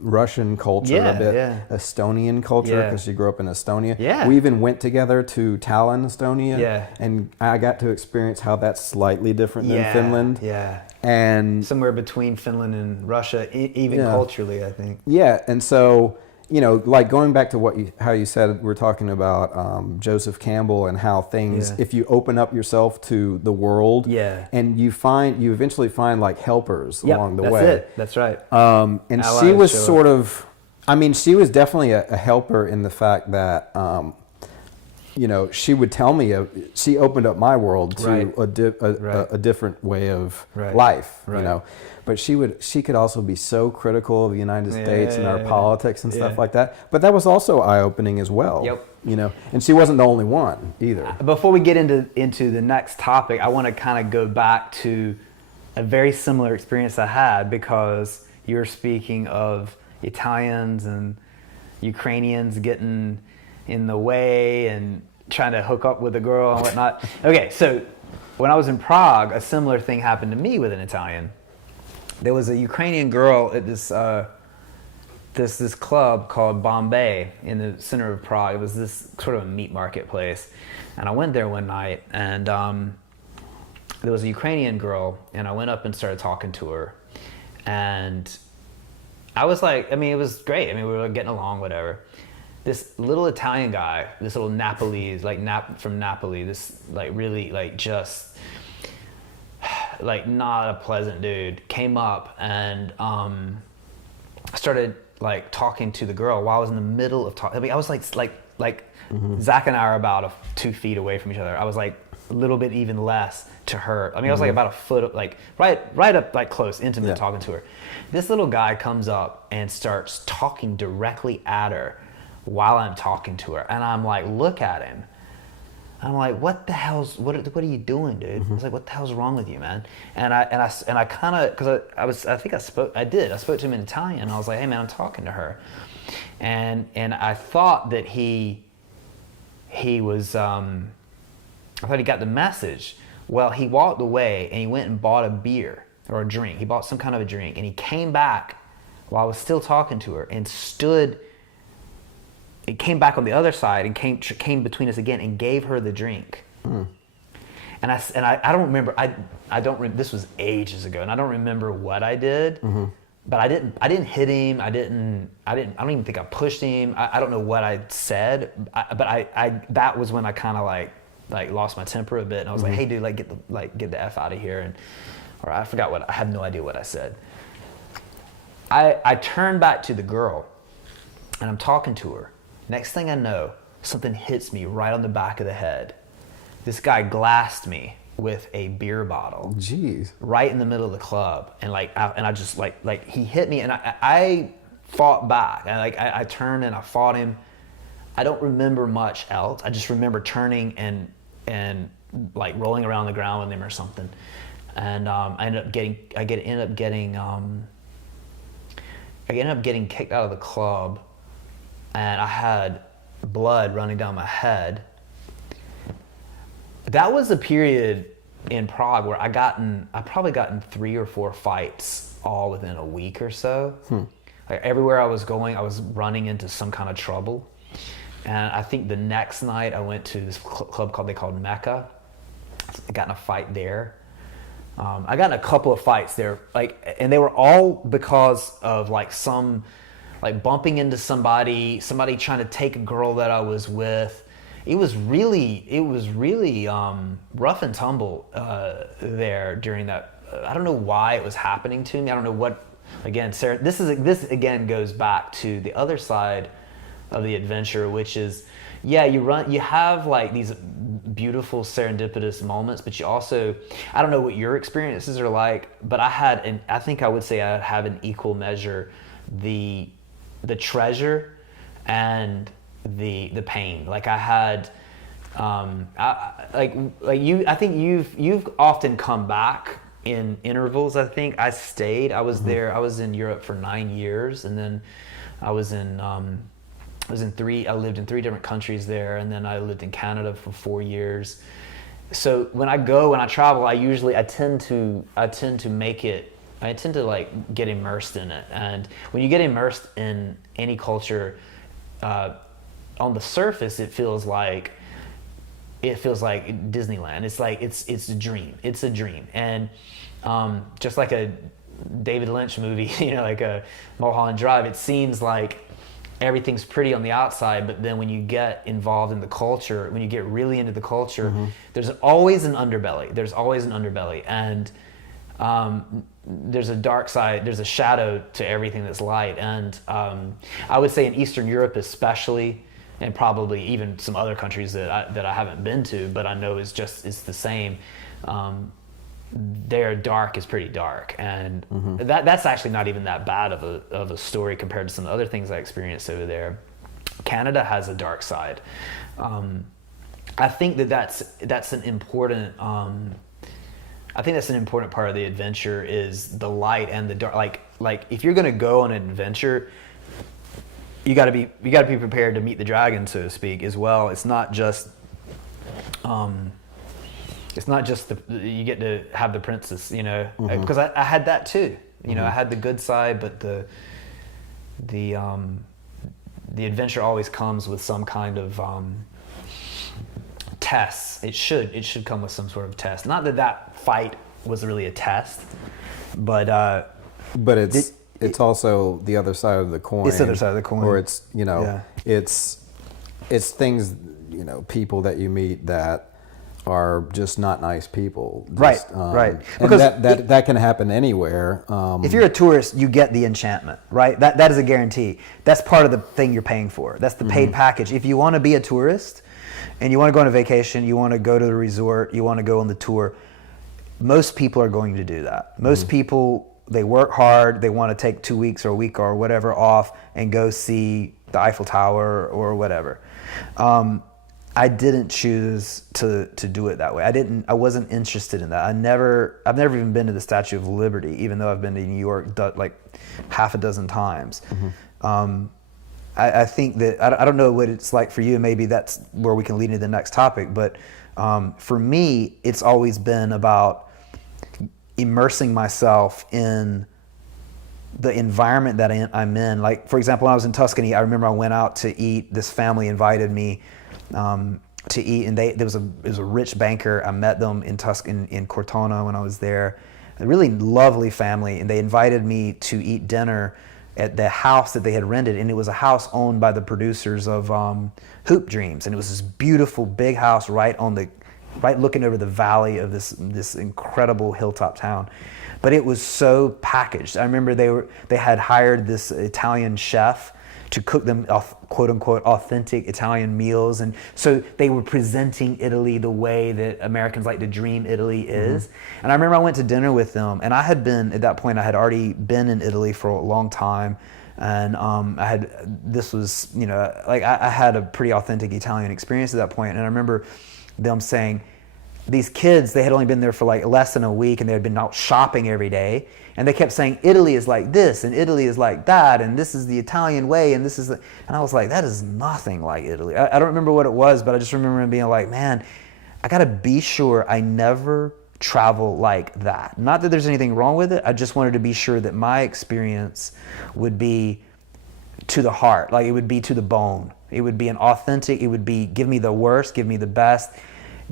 Russian culture a bit, Estonian culture, because she grew up in Estonia. Yeah. We even went together to Tallinn, Estonia. Yeah. And I got to experience how that's slightly different than Finland. Yeah. And somewhere between Finland and Russia, even culturally, I think. Yeah. And so, like going back to how you said, we're talking about Joseph Campbell and how things, if you open up yourself to the world, and you eventually find like helpers along the way. That's right. And Allies she was sort of, she was definitely a helper in the fact that, she would tell me, she opened up my world to a different way of life, But she could also be so critical of the United States and our politics and stuff like that. But that was also eye-opening as well. Yep. And she wasn't the only one either. Before we get into the next topic, I want to kind of go back to a very similar experience I had, because you're speaking of Italians and Ukrainians getting in the way and trying to hook up with a girl and whatnot. Okay, so when I was in Prague, a similar thing happened to me with an Italian. There was a Ukrainian girl at this this club called Bombay in the center of Prague. It was this sort of a meat market place, and I went there one night, and there was a Ukrainian girl, and I went up and started talking to her, and I was like, I mean, it was great. I mean, we were getting along, whatever. This little Italian guy, this little Nepalese, like from Napoli, this like really like just like not a pleasant dude, came up and started like talking to the girl while I was in the middle of talking. I mean, I was like Zach and I are about 2 feet away from each other. I was like a little bit even less to her. I mean, I was like about a foot, like right up like close, intimate, talking to her. This little guy comes up and starts talking directly at her while I'm talking to her, and I'm like, look at him. I'm like, what are you doing, dude? I was like, what the hell's wrong with you, man? And I kind of, because I spoke to him in Italian, and I was like, hey man, I'm talking to her, and I thought that he was, I thought he got the message. Well, he walked away and he went and bought a beer or a drink. He bought some kind of a drink, and he came back while I was still talking to her and stood. It came back on the other side and came between us again and gave her the drink. And I don't remember. This was ages ago, and I don't remember what I did. But I didn't hit him. I don't even think I pushed him. I don't know what I said. But that was when I kind of like lost my temper a bit, and I was like, hey dude, get the F out of here, or I forgot I have no idea what I said. I turned back to the girl, and I'm talking to her. Next thing I know, something hits me right on the back of the head. This guy glassed me with a beer bottle. Jeez. Right in the middle of the club, and I just like he hit me, and I fought back. I turned and I fought him. I don't remember much else. I just remember turning and like rolling around on the ground with him or something. And I ended up getting kicked out of the club. And I had blood running down my head. That was a period in Prague where I probably gotten 3 or 4 fights all within a week or so. Like everywhere I was going, I was running into some kind of trouble. And I think the next night I went to this club called Mecca. I got in a fight there. I got in a couple of fights there, and they were all because of bumping into somebody trying to take a girl that I was with. It was really rough and tumble there during that. I don't know why it was happening to me. I don't know what. Again, Sarah, this again goes back to the other side of the adventure, which is, you have like these beautiful serendipitous moments, but you also, I don't know what your experiences are like, but I think I would say I have an equal measure the treasure and the pain. Like I had, I think you've often come back in intervals. I think I stayed. I was there. I was in Europe for 9 years, and then I lived in 3 different countries there, and then I lived in Canada for 4 years. So when I travel, I tend to make it. I tend to like get immersed in it, and when you get immersed in any culture, on the surface it feels like Disneyland. It's like it's a dream. It's a dream, and just like a David Lynch movie, like a Mulholland Drive. It seems like everything's pretty on the outside, but then when you get involved in the culture, when you get really into the culture, there's always an underbelly. And there's a dark side, there's a shadow to everything that's light. And I would say in Eastern Europe especially, and probably even some other countries that I haven't been to, but I know it's the same. Their dark is pretty dark, and that's actually not even that bad of a story compared to some other things I experienced over there. Canada has a dark side. I think that's an important. I think that's an important part of the adventure is the light and the dark. Like if you're gonna go on an adventure, you gotta be prepared to meet the dragon, so to speak, as well. It's not just. It's not just you get to have the princess, because I had that too. I had the good side, but the adventure always comes with some kind of tests. It should come with some sort of test. Not that fight was really a test, but it's also the other side of the coin. It's the other side of the coin. Or it's Yeah. it's things, people that you meet that are just not nice people. Right. And Because that can happen anywhere. if you're a tourist, you get the enchantment, right? That is a guarantee. That's part of the thing you're paying for. That's the paid package. If you want to be a tourist and you want to go on a vacation, you want to go to the resort, you want to go on the tour, most people are going to do that. Most people, they work hard, they want to take 2 weeks or a week or whatever off and go see the Eiffel Tower or whatever. I didn't choose to do it that way. I wasn't interested in that. I've never even been to the Statue of Liberty, even though I've been to New York like half a dozen times. I think that, I don't know what it's like for you, maybe that's where we can lead into the next topic, but for me, it's always been about immersing myself in the environment that I'm in. Like, for example, when I was in Tuscany, I remember I went out to eat. This family invited me to eat, and it was a rich banker. I met them in Cortona when I was there. A really lovely family, and they invited me to eat dinner at the house that they had rented, and it was a house owned by the producers of Hoop Dreams, and it was this beautiful big house right looking over the valley of this incredible hilltop town. But it was so packaged. I remember they had hired this Italian chef to cook them quote unquote authentic Italian meals, and so they were presenting Italy the way that Americans like to dream Italy is. And I remember I went to dinner with them, and I had already been in Italy for a long time, and I had a pretty authentic Italian experience at that point. And I remember them saying, these kids, they had only been there for like less than a week, and they had been out shopping every day, and they kept saying Italy is like this and Italy is like that, and this is the Italian way, and this is and I was like, that is nothing like Italy. I don't remember what it was, but I just remember him being like, man, I gotta be sure I never travel like that. Not that there's anything wrong with it, I just wanted to be sure that my experience would be to the heart, like it would be to the bone. It would be an authentic, it would be give me the worst, give me the best,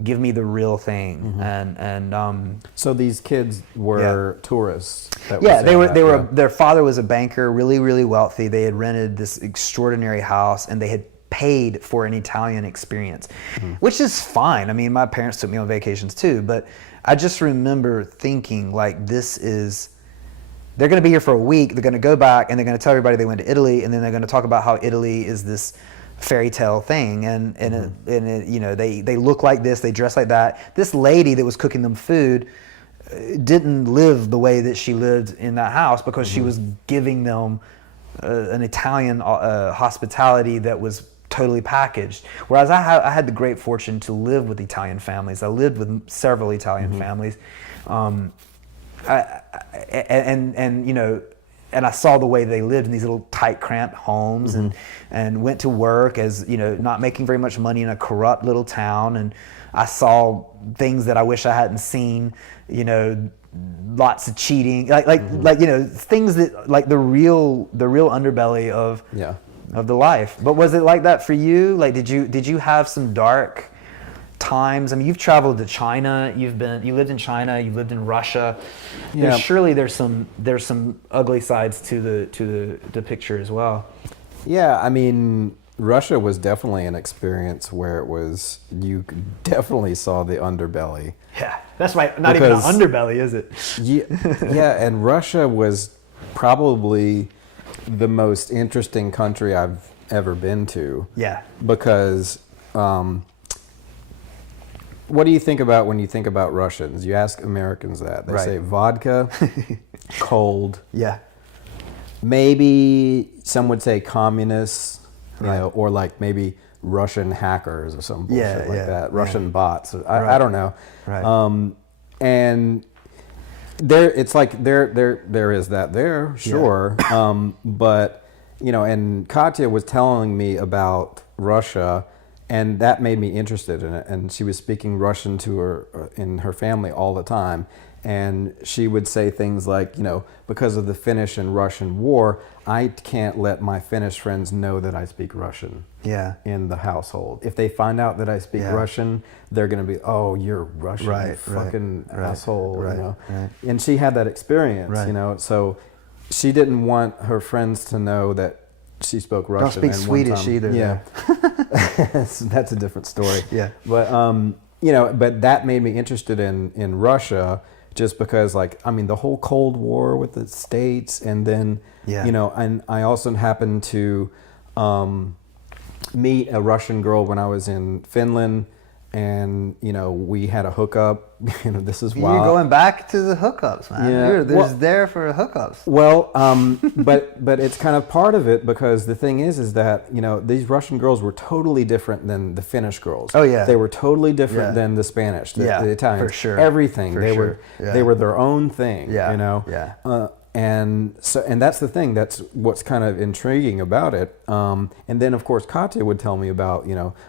give me the real thing. And so these kids were tourists. Their father was a banker, really, really wealthy. They had rented this extraordinary house, and they had paid for an Italian experience, which is fine. I mean, my parents took me on vacations too, but I just remember thinking like, they're going to be here for a week, they're going to go back, and they're going to tell everybody they went to Italy, and then they're going to talk about how Italy is this fairy tale thing, and they look like this, they dress like that. This lady that was cooking them food didn't live the way that she lived in that house, because she was giving them an Italian hospitality that was totally packaged. Whereas I had the great fortune to live with Italian families. I lived with several Italian families, and I saw the way they lived in these little tight, cramped homes, and went to work as, not making very much money in a corrupt little town. And I saw things that I wish I hadn't seen, lots of cheating, things that, like the real underbelly of the life. But was it like that for you? Like, did you have some dark times? I mean, you've traveled to China, you lived in China, you lived in Russia. Surely there's some ugly sides to the picture as well. Yeah, I mean, Russia was definitely an experience where you definitely saw the underbelly. Yeah, that's right. Not even an underbelly, is it? Yeah, and Russia was probably the most interesting country I've ever been to. Yeah. Because what do you think about when you think about Russians? You ask Americans that. They say vodka, cold. Yeah. Maybe some would say communists, or like maybe Russian hackers or some bullshit like that. Russian bots. I don't know. Right. And it's like there is that there, sure. But and Katya was telling me about Russia, and that made me interested in it. And she was speaking Russian to her in her family all the time. And she would say things like, because of the Finnish and Russian war, I can't let my Finnish friends know that I speak Russian in the household. If they find out that I speak Russian, they're going to be, oh, you're Russian, you fucking asshole, Right. And she had that experience, Right. So she didn't want her friends to know that she spoke Russian. Don't speak Swedish either. Yeah. That's a different story. Yeah. But, but that made me interested in Russia, just because, the whole Cold War with the States, and then, and I also happened to meet a Russian girl when I was in Finland, and, we had a hookup. This is why. You're going back to the hookups, man. Yeah. You're there for hookups. Well, but it's kind of part of it, because the thing is that, these Russian girls were totally different than the Finnish girls. Oh, yeah. They were totally different than the Spanish, the Italians. For sure. Everything. They sure. were their own thing, Yeah. And that's the thing. That's what's kind of intriguing about it. And then, of course, Katya would tell me about,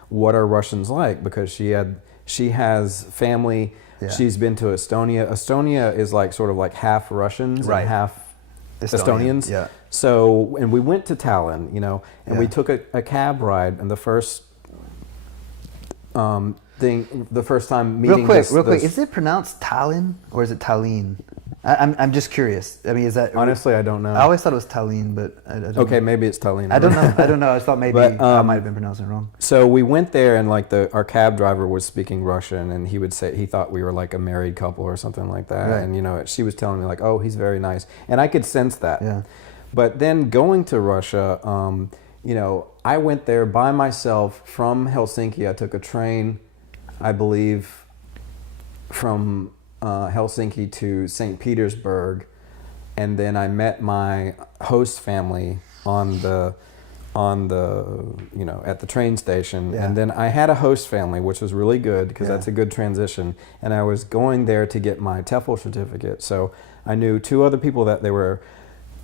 what are Russians like, because she has family. Yeah. She's been to Estonia. Estonia is sort of half Russians and half Estonians. Yeah. So, and we went to Tallinn, and we took a cab ride, and the first time meeting. Real quick, is it pronounced Tallinn or is it Tallinn? I'm just curious. I mean, is that honestly? I don't know. I always thought it was Tallinn, but I don't okay, know. maybe it's Tallinn. I don't know. I just thought maybe but, I might have been pronouncing it wrong. So we went there, and our cab driver was speaking Russian, and he would say he thought we were a married couple or something like that. Right. And she was telling me oh, he's very nice, and I could sense that. Yeah. But then going to Russia, I went there by myself from Helsinki. I took a train, I believe, from Helsinki to St. Petersburg, and then I met my host family on the at the train station, and then I had a host family, which was really good, because that's a good transition, and I was going there to get my TEFL certificate. So I knew two other people that they were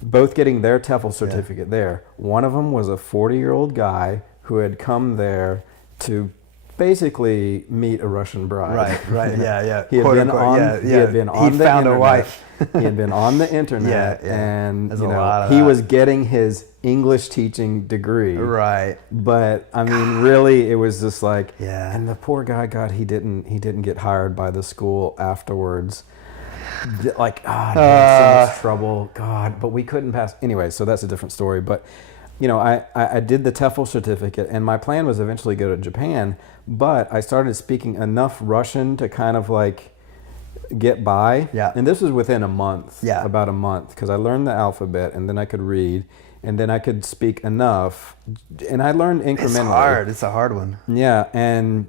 both getting their TEFL certificate there. One of them was a 40-year-old guy who had come there to basically meet a Russian bride. Right. Yeah. He had been on. He had been on the found internet. a wife. He had been on the internet, Yeah. and There's a lot of he that. was getting his English teaching degree. Right. But I mean, really, it was just Yeah. And the poor guy, God, he didn't get hired by the school afterwards. He had so much trouble, God. But we couldn't pass anyway. So that's a different story. But I did the TEFL certificate, and my plan was eventually go to Japan. But I started speaking enough Russian to kind of get by. Yeah. And this was within a month. Yeah. About a month, because I learned the alphabet, and then I could read, and then I could speak enough, and I learned incrementally. It's hard. It's a hard one. Yeah, and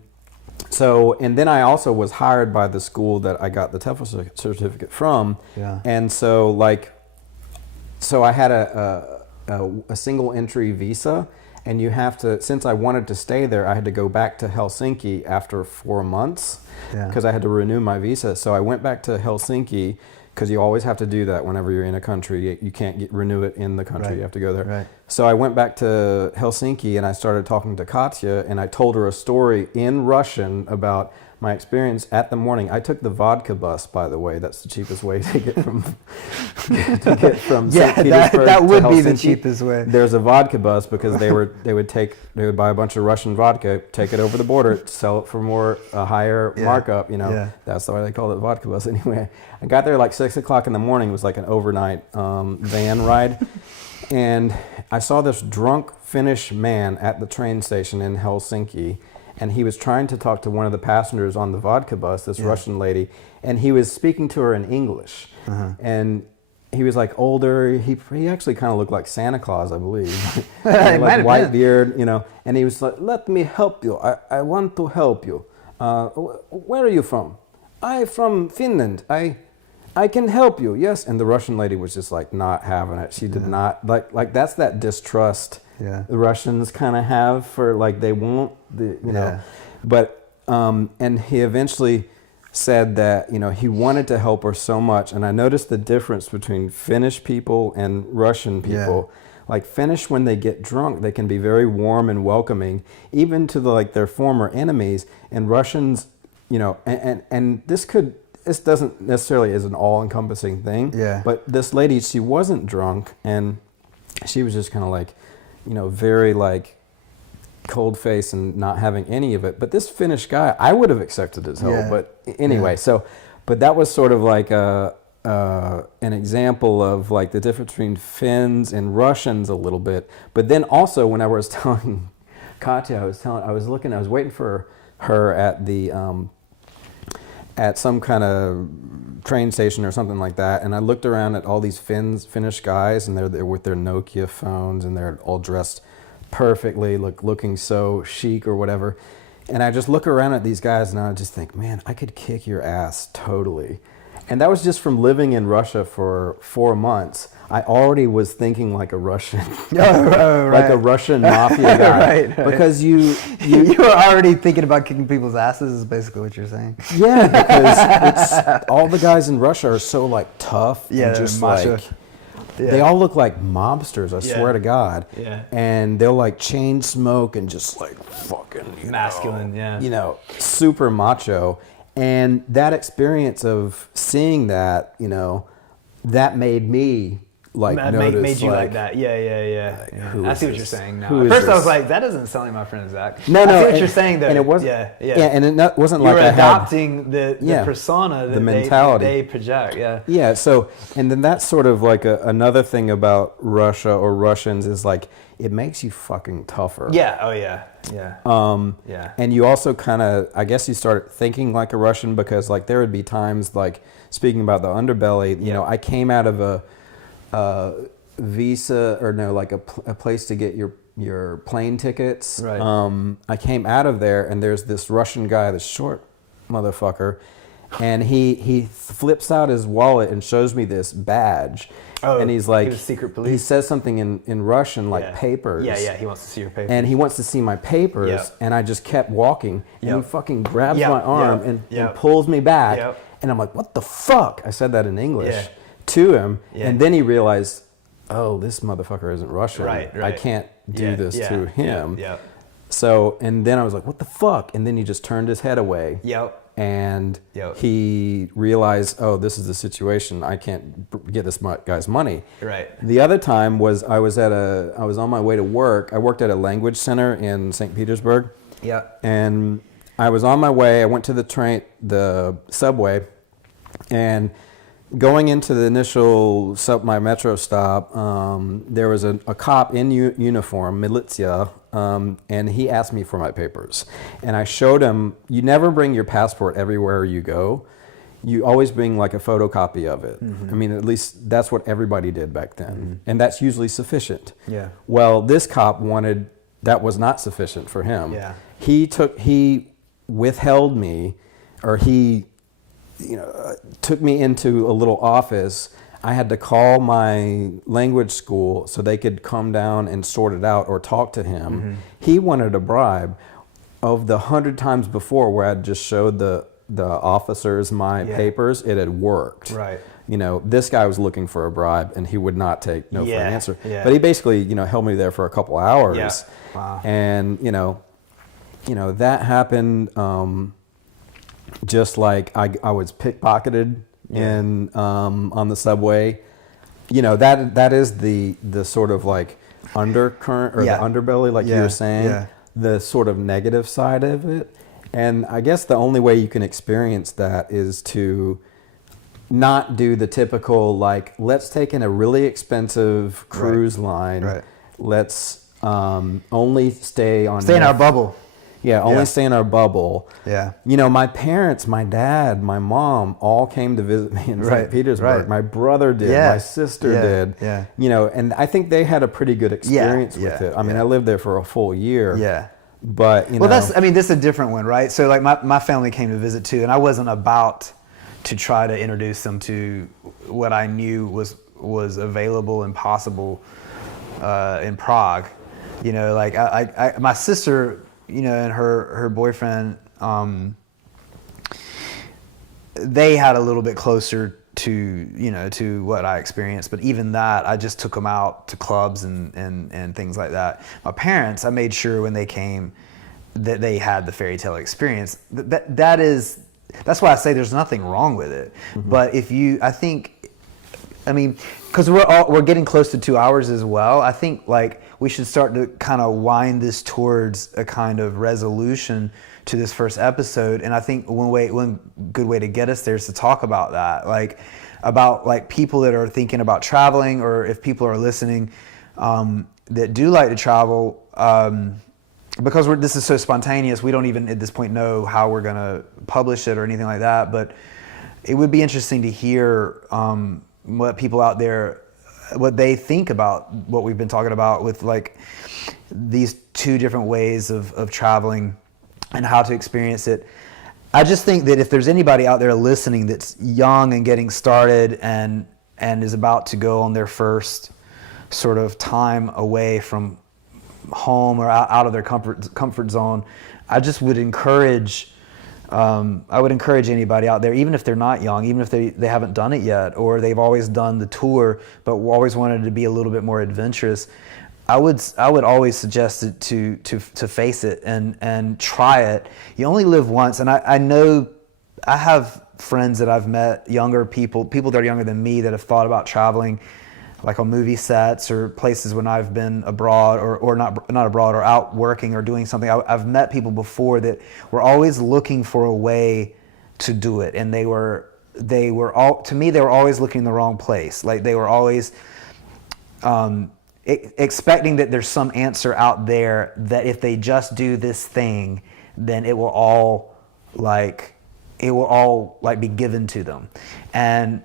then I also was hired by the school that I got the TEFL certificate from. Yeah. And so I had a single entry visa, and you have to, since I wanted to stay there, I had to go back to Helsinki after 4 months, because I had to renew my visa. So I went back to Helsinki, because you always have to do that whenever you're in a country. You can't renew it in the country. Right. You have to go there. Right. So I went back to Helsinki, and I started talking to Katya, and I told her a story in Russian about my experience at the morning. I took the vodka bus, by the way. That's the cheapest way to get from St. Petersburg that to would be the Helsinki. cheapest way. There's a vodka bus, because they would buy a bunch of Russian vodka, take it over the border, sell it for a higher markup. Yeah. That's why they called it vodka bus. Anyway, I got there 6 o'clock in the morning. It was an overnight van ride, and I saw this drunk Finnish man at the train station in Helsinki. And he was trying to talk to one of the passengers on the vodka bus, this Russian lady, and he was speaking to her in English. And he was older. He actually kind of looked like Santa Claus, I believe. White beard, And he was like, "Let me help you. I want to help you. Where are you from?" "I from Finland. I can help you." "Yes." And the Russian lady was just not having it. She did not that's that distrust. Yeah. The Russians kind of have for they won't, but and he eventually said that he wanted to help her so much, and I noticed the difference between Finnish people and Russian people. Finnish, when they get drunk, they can be very warm and welcoming, even to their former enemies, and Russians, and this could this doesn't necessarily is an all-encompassing thing. Yeah. But this lady, she wasn't drunk, and she was just kind of like, very like cold face and not having any of it. But this Finnish guy, I would have accepted his help. Yeah. But anyway, but that was sort of like an example of like the difference between Finns and Russians a little bit. But then also when I was telling Katya, I was waiting for her at the at some kind of train station or something like that, and I looked around at all these Finnish guys, and they're there with their Nokia phones, and they're all dressed perfectly, looking so chic or whatever. And I just look around at these guys, and I just think, man, I could kick your ass totally. And that was just from living in Russia for 4 months. I already was thinking like a Russian, like a Russian mafia guy, right. Because you were already thinking about kicking people's asses. Is basically what you're saying. Yeah, because it's all the guys in Russia are so like tough and just macho. like they all look like mobsters. I swear to God. Yeah. And they'll like chain smoke and just like fucking masculine. Super macho. And that experience of seeing that, that made me like notice, made you like that. Yeah. I see what you're saying now. Who At first is I was this? like, that doesn't sound like my friend Zach. No, I see what and, you're saying though. And it wasn't. And it wasn't you like were I had adopting the persona that the mentality they project. Yeah. Yeah. So, and then that's sort of like another thing about Russia or Russians is like it makes you fucking tougher. Yeah. Oh yeah. Yeah. Yeah. And you also kind of, I guess you start thinking like a Russian because like there would be times like speaking about the underbelly, I came out of a visa or no, like a place to get your plane tickets. Right. I came out of there and there's this Russian guy, this short motherfucker, and he flips out his wallet and shows me this badge. Oh, and he's like, he was secret police? he says something in Russian like papers. Yeah, he wants to see your papers. And he wants to see my papers, Yep. and I just kept walking, and he fucking grabs Yep, my arm yep, and yep. pulls me back, Yep. and I'm like, what the fuck? I said that in English Yeah. to him, Yeah. and then he realized, oh, this motherfucker isn't Russian. Right. I can't do this to him. Yep. So, and then I was like, what the fuck? And then he just turned his head away. Yep. And Yep. he realized, oh, this is the situation. I can't get this guy's money. Right. The other time was I was on my way to work. I worked at a language center in St. Petersburg. Yeah. And I was on my way. I went to the subway, and going into the initial my metro stop, there was a cop in uniform, militia, and he asked me for my papers. And I showed him, you never bring your passport everywhere you go. You always bring like a photocopy of it. Mm-hmm. I mean, at least that's what everybody did back then. Mm-hmm. And that's usually sufficient. Yeah. Well, this cop that was not sufficient for him. Yeah. He withheld me, or he took me into a little office. I had to call my language school so they could come down and sort it out or talk to him. Mm-hmm. He wanted a bribe. Of the 100 times before where I'd just showed the officers my papers, it had worked. Right. This guy was looking for a bribe, and he would not take no for an answer. Yeah. But he basically, held me there for a couple hours. Yeah. Wow. And that happened. Just like I was pickpocketed on the subway. That is the sort of like undercurrent or the underbelly, like you were saying, the sort of negative side of it. And I guess the only way you can experience that is to not do the typical, like, let's take in a really expensive cruise line. Right. Let's only stay in our bubble. Yeah, only stay in our bubble. Yeah. My parents, my dad, my mom all came to visit me in St. Petersburg. Right. My brother did. Yeah. My sister did. Yeah. And I think they had a pretty good experience with it. I mean, I lived there for a full year. Yeah. But, this is a different one, right? So like my family came to visit too, and I wasn't about to try to introduce them to what I knew was available and possible in Prague. Like I my sister, and her boyfriend, they had a little bit closer to what I experienced, but even that, I just took them out to clubs and things like that. My parents, I made sure when they came that they had the fairy tale experience. That is, that's why I say there's nothing wrong with it. But if you, I mean, because we're getting close to 2 hours as well. I think like we should start to kind of wind this towards a kind of resolution to this first episode. And I think one good way to get us there is to talk about that, like about like people that are thinking about traveling, or if people are listening that do like to travel. Because this is so spontaneous, we don't even at this point know how we're going to publish it or anything like that. But it would be interesting to hear what people out there, what they think about what we've been talking about with like these two different ways of traveling and how to experience it. I just think that if there's anybody out there listening that's young and getting started and is about to go on their first sort of time away from home or out of their comfort zone, I just would encourage anybody out there, even if they're not young, even if they haven't done it yet, or they've always done the tour but always wanted to be a little bit more adventurous. I would always suggest it to face it and try it. You only live once, and I know I have friends that I've met, younger people that are younger than me, that have thought about traveling, like on movie sets or places when I've been abroad or not abroad, or out working or doing something. I've met people before that were always looking for a way to do it, and they were always looking in the wrong place. Like they were always expecting that there's some answer out there, that if they just do this thing, then it will all be given to them. And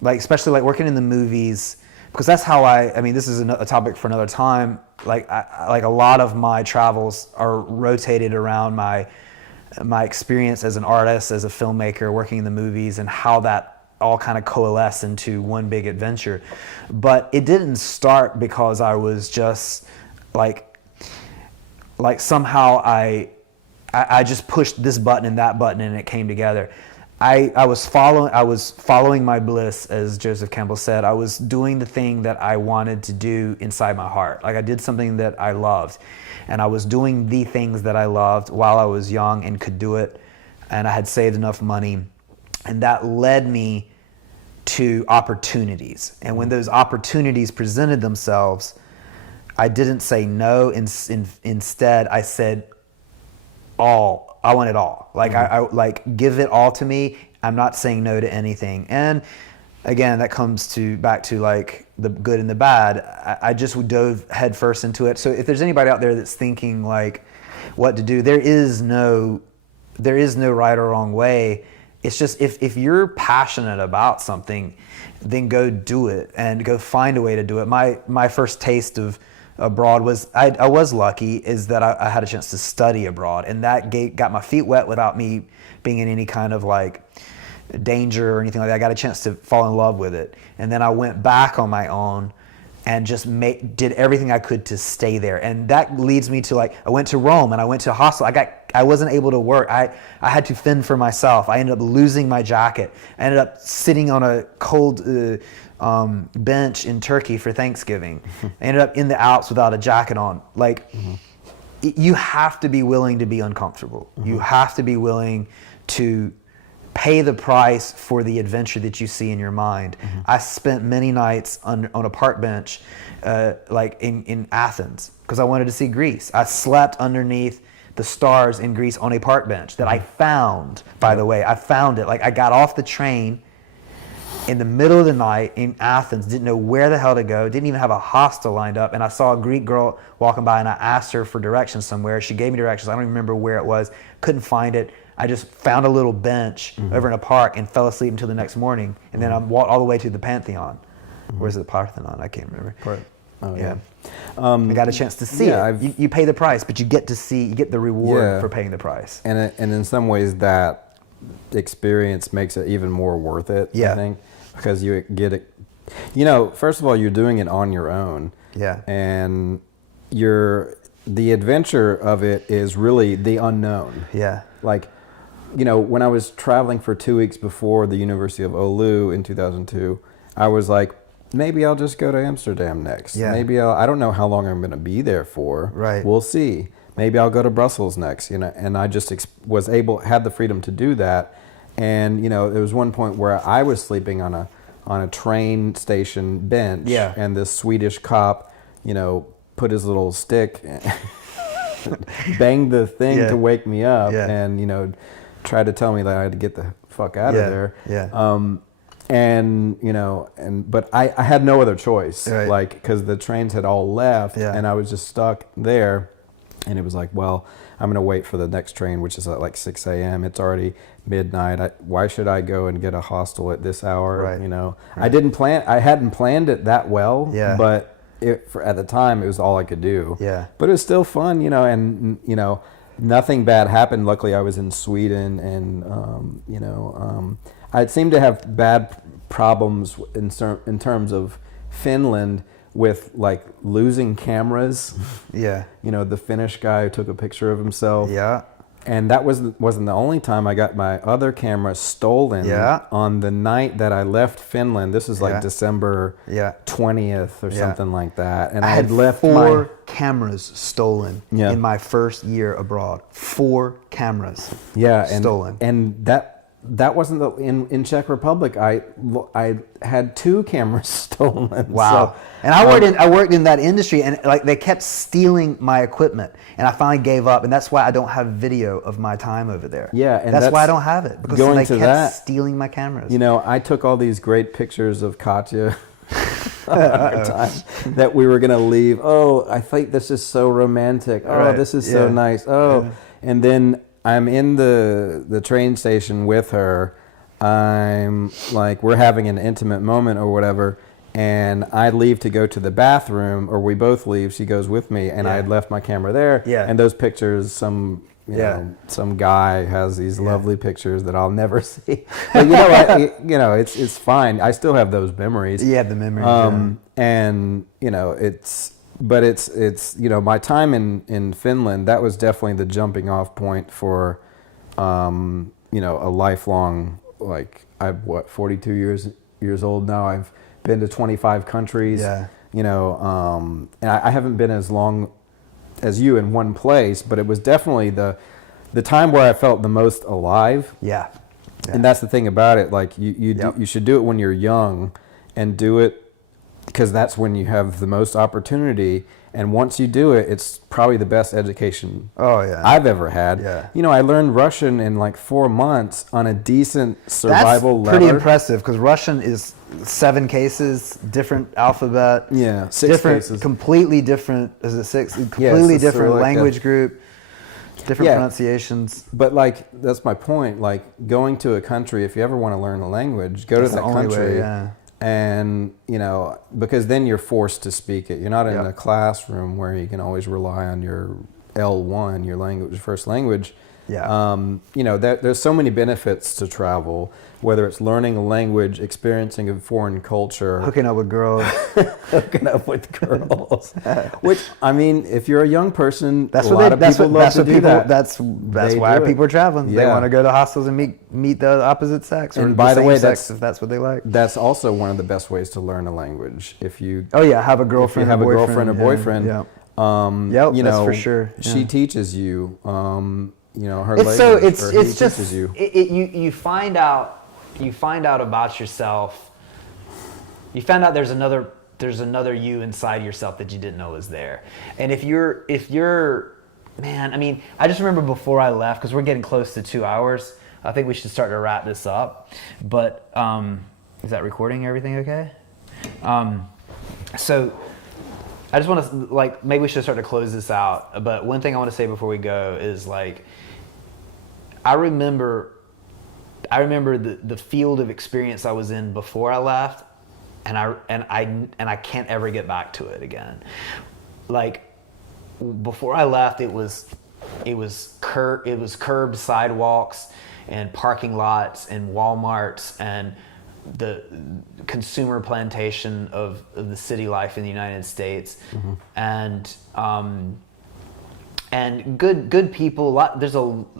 like especially like working in the movies, because that's how I mean this is a topic for another time. Like a lot of my travels are rotated around my experience as an artist, as a filmmaker, working in the movies, and how that all kind of coalesce into one big adventure. But it didn't start because I was just like somehow I just pushed this button and that button and it came together. I was following my bliss, as Joseph Campbell said. I was doing the thing that I wanted to do inside my heart. Like I did something that I loved, and I was doing the things that I loved while I was young and could do it, and I had saved enough money, and that led me to opportunities. And when those opportunities presented themselves, I didn't say no. Instead, I said all. I want it all. Like I like give it all to me. I'm not saying no to anything. And again, that comes back to like the good and the bad. I just dove headfirst into it. So if there's anybody out there that's thinking like what to do, there is no right or wrong way. It's just if you're passionate about something, then go do it and go find a way to do it. My first taste of abroad was I was lucky is that I had a chance to study abroad, and that got my feet wet without me being in any kind of like danger or anything like that. I got a chance to fall in love with it, and then I went back on my own and just did everything I could to stay there. And that leads me to like I went to Rome and I went to a hostel. I wasn't able to work. I had to fend for myself. I ended up losing my jacket. I ended up sitting on a cold bench in Turkey for Thanksgiving. I ended up in the Alps without a jacket on. Like you have to be willing to be uncomfortable. You have to be willing to pay the price for the adventure that you see in your mind. I spent many nights on a park bench like in Athens because I wanted to see Greece. I slept underneath the stars in Greece on a park bench that I found, by the way. I found it. Like I got off the train in the middle of the night in Athens, didn't know where the hell to go, didn't even have a hostel lined up, and I saw a Greek girl walking by and I asked her for directions somewhere. She gave me directions. I don't even remember where it was. Couldn't find it. I just found a little bench over in a park and fell asleep until the next morning. And then I walked all the way to the Pantheon. Where's the Parthenon? I can't remember. Oh, yeah. I got a chance to see it. You pay the price, but you get the reward for paying the price. And in some ways that experience makes it even more worth it, I think, because you get it. You know, first of all, you're doing it on your own. Yeah. And the adventure of it is really the unknown. Yeah. Like, you know, when I was traveling for 2 weeks before the University of Oulu in 2002, I was like, maybe I'll just go to Amsterdam next. Yeah. Maybe I don't know how long I'm going to be there for. Right. We'll see. maybe I'll go to Brussels next, you know. And I just had the freedom to do that. And you know, there was one point where I was sleeping on a train station bench, Yeah. and this Swedish cop, you know, put his little stick, banged the thing Yeah. to wake me up, Yeah. and you know, tried to tell me that I had to get the fuck out Yeah. of there. Yeah. And you know, but I had no other choice, Right. like, because the trains had all left, Yeah. and I was just stuck there. And it was like, well, I'm gonna wait for the next train, which is at like 6 a.m. It's already midnight. Why should I go and get a hostel at this hour? Right. You know, Right. I hadn't planned it that well, Yeah. but at the time it was all I could do. Yeah. But it was still fun, you know, and you know, nothing bad happened. Luckily, I was in Sweden, and you know, I seemed to have bad problems in terms of Finland with like losing cameras. Yeah. You know, the Finnish guy who took a picture of himself. Yeah. And that wasn't the only time. I got my other camera stolen. Yeah. On the night that I left Finland. This is like Yeah. December Yeah. 20th or Yeah. something like that. And I had left 4 cameras stolen Yeah. in my first year abroad. 4 cameras. and stolen. And that wasn't in Czech Republic. I had 2 cameras stolen. Wow. So, and I worked in that industry, and like they kept stealing my equipment, and I finally gave up, and that's why I don't have video of my time over there. Yeah, and that's why I that's don't have it, because going they to kept that, stealing my cameras. You know, I took all these great pictures of Katya on our time that we were going to leave. Oh, I think this is so romantic. Oh, Right. this is so Yeah. nice. Oh, and then I'm in the train station with her. I'm like, we're having an intimate moment or whatever, and I leave to go to the bathroom, or we both leave. She goes with me, and I had left my camera there. Yeah. And those pictures, you know, some guy has these lovely pictures that I'll never see. But you know, you know, it's fine. I still have those memories. You have the memories. And you know, it's you know, my time in Finland, that was definitely the jumping off point for you know, a lifelong, like, I'm 42 years old now. I've been to 25 countries. Yeah. You know, and I haven't been as long as you in one place, but it was definitely the time where I felt the most alive. Yeah. And that's the thing about it. Like Yep. you should do it when you're young, and do it because that's when you have the most opportunity. And once you do it, it's probably the best education I've ever had. Yeah. You know, I learned Russian in like 4 months on a decent survival That's pretty level. impressive, because Russian is 7 cases, different alphabet. Yeah, 6 different, cases. completely different. Is it 6? Completely the different Cyrillic, language group, different Yeah. pronunciations. But like, that's my point. Like, going to a country, if you ever want to learn a language, go That's to the that only way, country. yeah. And, you know, because then you're forced to speak it. You're not in Yeah. a classroom where you can always rely on your L1, your language, first language. Yeah. You know, there's so many benefits to travel, whether it's learning a language, experiencing a foreign culture, Hooking up with girls. hooking up with girls. Which, I mean, if you're a young person, That's a what lot they. of That's people what. love That's to what do people. that. That's They why do it. people are traveling. They Yeah. want to go to hostels and meet the opposite sex, or And by the same way, sex, if that's what they like. That's also one of the best ways to learn a language. If you Oh yeah, have a if girlfriend. you have a boyfriend, girlfriend or boyfriend, Yeah. you that's know, for sure. she Yeah. teaches you, you know, her It's so language, or he it's just teaches you. You find out about yourself. You find out there's another you inside yourself that you didn't know was there. And if you're man, I mean, I just remember before I left, because we're getting close to 2 hours. I think we should start to wrap this up. But is that recording everything okay? So I just want to, like, maybe we should start to close this out. But one thing I want to say before we go is, like, I remember the field of experience I was in before I left, and I can't ever get back to it again. Like, before I left, it was curbed sidewalks and parking lots and Walmarts and the consumer plantation of the city life in the United States. Mm-hmm. And good people. I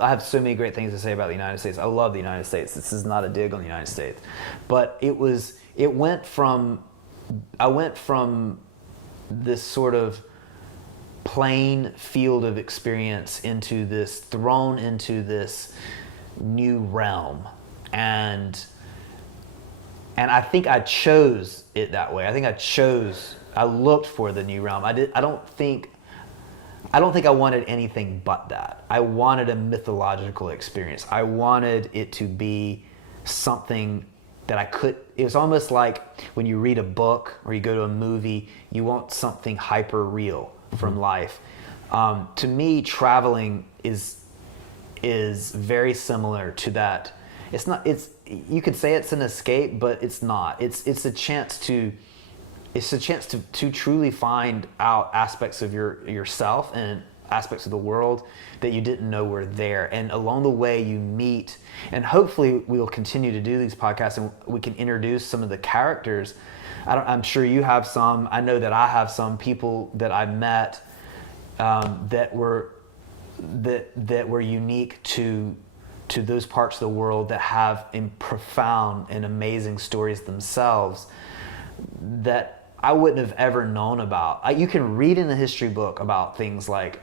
have so many great things to say about the United States. I love the United States. This is not a dig on the United States, but I went from this sort of plain field of experience thrown into this new realm. And I think I chose it that way. I looked for the new realm. I don't think I wanted anything but that. I wanted a mythological experience. I wanted it to be something that it was almost like when you read a book or you go to a movie, you want something hyper real from life. To me, traveling is very similar to that. You could say it's an escape, but it's not. It's a chance to truly find out aspects of yourself and aspects of the world that you didn't know were there. And along the way you meet, and hopefully we will continue to do these podcasts and we can introduce some of the characters. I'm sure you have some. I know that I have some people that I met that were unique to those parts of the world that have profound and amazing stories themselves that I wouldn't have ever known about. You can read in the history book about things like,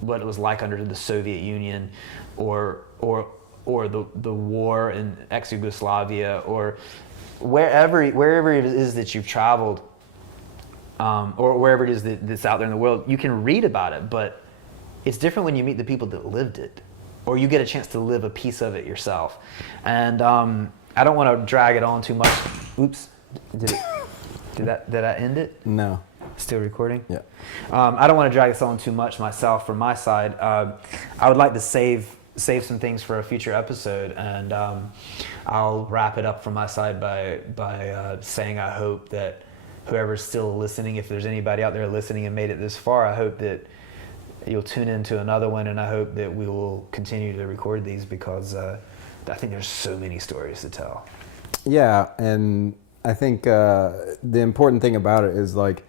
what it was like under the Soviet Union, or the war in ex-Yugoslavia, or wherever it is that you've traveled, or wherever it is that's out there in the world. You can read about it, but it's different when you meet the people that lived it, or you get a chance to live a piece of it yourself. And I don't want to drag it on too much. Oops, did I end it? No. Still recording? Yeah. I don't want to drag this on too much myself from my side. I would like to save some things for a future episode, and I'll wrap it up from my side by saying I hope that whoever's still listening, if there's anybody out there listening and made it this far, I hope that you'll tune into another one, and I hope that we will continue to record these because I think there's so many stories to tell. Yeah, and I think the important thing about it is like,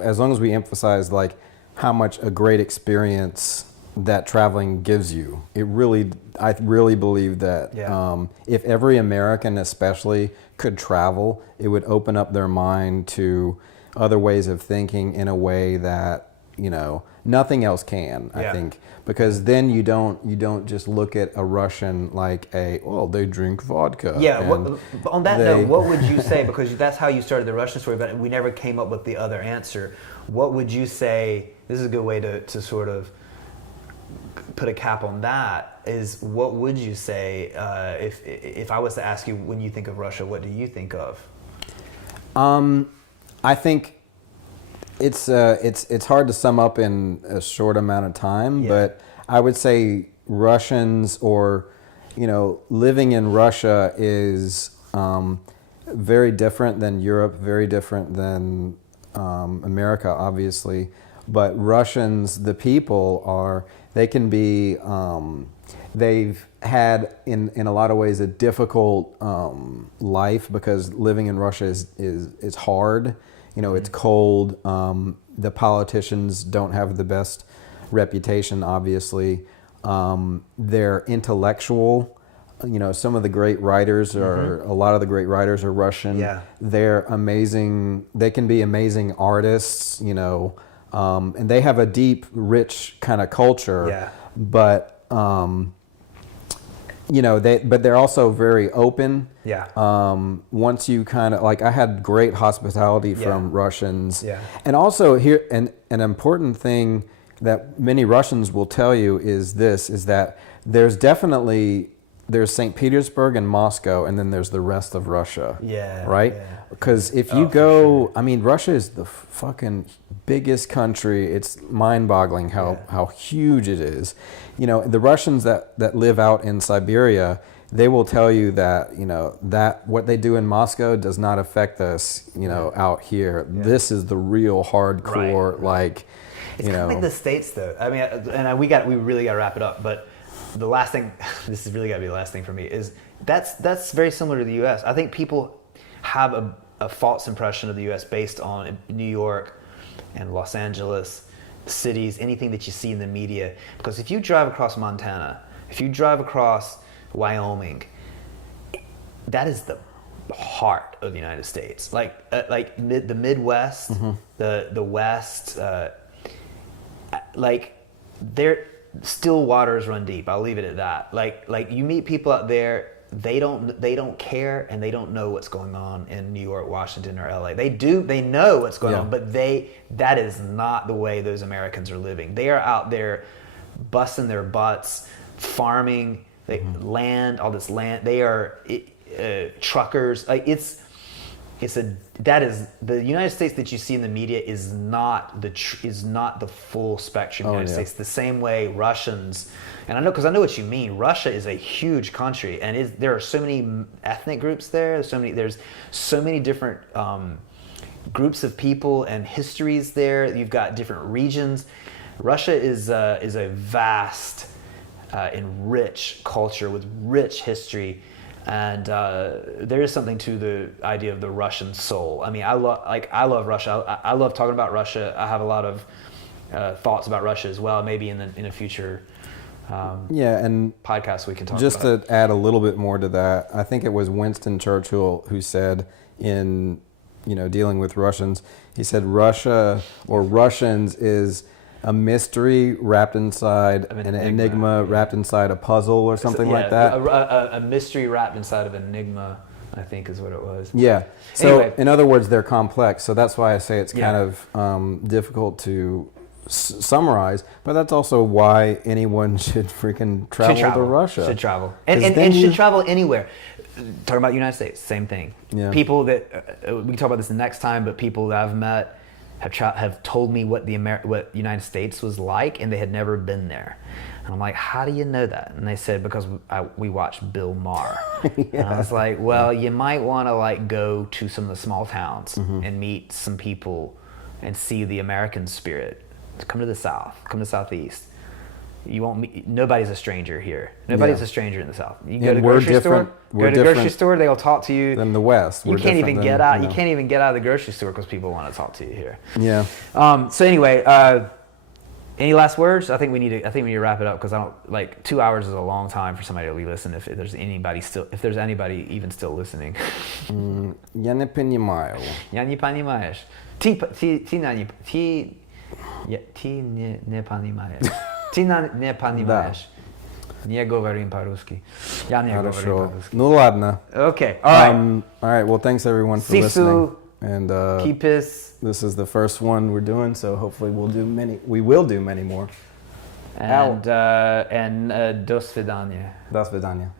as long as we emphasize like how much a great experience that traveling gives you, I really believe that if every American especially could travel, it would open up their mind to other ways of thinking in a way that nothing else can. I think, because then you don't just look at a Russian like they drink vodka. Yeah. On that note, what would you say? Because that's how you started the Russian story, but we never came up with the other answer. What would you say? This is a good way to sort of put a cap on that. Is what would you say if I was to ask you, when you think of Russia, what do you think of? I think it's hard to sum up in a short amount of time, but I would say Russians, or living in Russia is very different than Europe, very different than America, obviously. But Russians, the people they can be, they've had in a lot of ways a difficult life, because living in Russia is hard. It's cold. The politicians don't have the best reputation, obviously. They're intellectual. Some of the great writers a lot of the great writers are Russian. Yeah. They're amazing. They can be amazing artists, and they have a deep, rich kind of culture. Yeah. But they're also very open. Yeah. Once you kind of I had great hospitality from Russians. Yeah. And also here, an important thing that many Russians will tell you is that there's St. Petersburg and Moscow, and then there's the rest of Russia. Yeah. Right? Yeah. Because if you go, sure. Russia is the fucking biggest country. It's mind-boggling how huge it is. The Russians that live out in Siberia, they will tell you that that what they do in Moscow does not affect us out here. Yeah. This is the real hardcore It's kind of like the States, though. We really got to wrap it up. But the last thing, this is really got to be the last thing for me, is that's very similar to the U.S. I think people have a false impression of the U.S. based on New York and Los Angeles, cities, anything that you see in the media. Because if you drive across Montana, if you drive across Wyoming, that is the heart of the United States, the Midwest, the West, like there still waters run deep. I'll leave it at that. Like you meet people out there, they don't care and they don't know what's going on in New York, Washington, or LA. They know what's going on, but that is not the way those Americans are living. They are out there busting their butts, farming, land, all this land. They are truckers. Like the United States that you see in the media is not the full spectrum United States. The same way Russians, and I know because I know what you mean. Russia is a huge country, and there are so many ethnic groups there. There's so many different groups of people and histories there. You've got different regions. Russia is a vast and rich culture with rich history. And there is something to the idea of the Russian soul. I mean, I love Russia. I love talking about Russia. I have a lot of thoughts about Russia as well. Maybe in a future and podcast we can talk just about. Just to add a little bit more to that, I think it was Winston Churchill who said in dealing with Russians, he said Russia or Russians is a mystery wrapped inside an enigma wrapped inside a puzzle or something like that. A mystery wrapped inside of an enigma, I think is what it was. Yeah. So anyway. In other words, they're complex. So that's why I say it's kind of difficult to summarize. But that's also why anyone should freaking travel to Russia. Should travel. And should travel anywhere. Talking about the United States, same thing. Yeah. People that, we can talk about this the next time, but people that I've met have told me what what United States was like, and they had never been there. And I'm like, how do you know that? And they said, because we watched Bill Maher. And I was like, well, you might want to go to some of the small towns and meet some people and see the American spirit. Come to the South, come to the Southeast. You won't meet, nobody's a stranger here. Nobody's a stranger in the South. You go to the grocery store. Go to the grocery store. They'll talk to you. In the West, you can't even get out. You can't even get out of the grocery store because people want to talk to you here. Yeah. So anyway, any last words? I think we need to wrap it up because 2 hours is a long time for somebody to listen. If there's anybody even still listening. Я не понимаю. Я не понимаешь. Ты не понимаешь. Ты не понимаешь. Не говорим по-русски. Я не говорю по-русски. Ну ладно. Okay. All right. All right. Well, thanks everyone for listening. And this is the first one we're doing, so hopefully we will do many more. And до свидания. До свидания.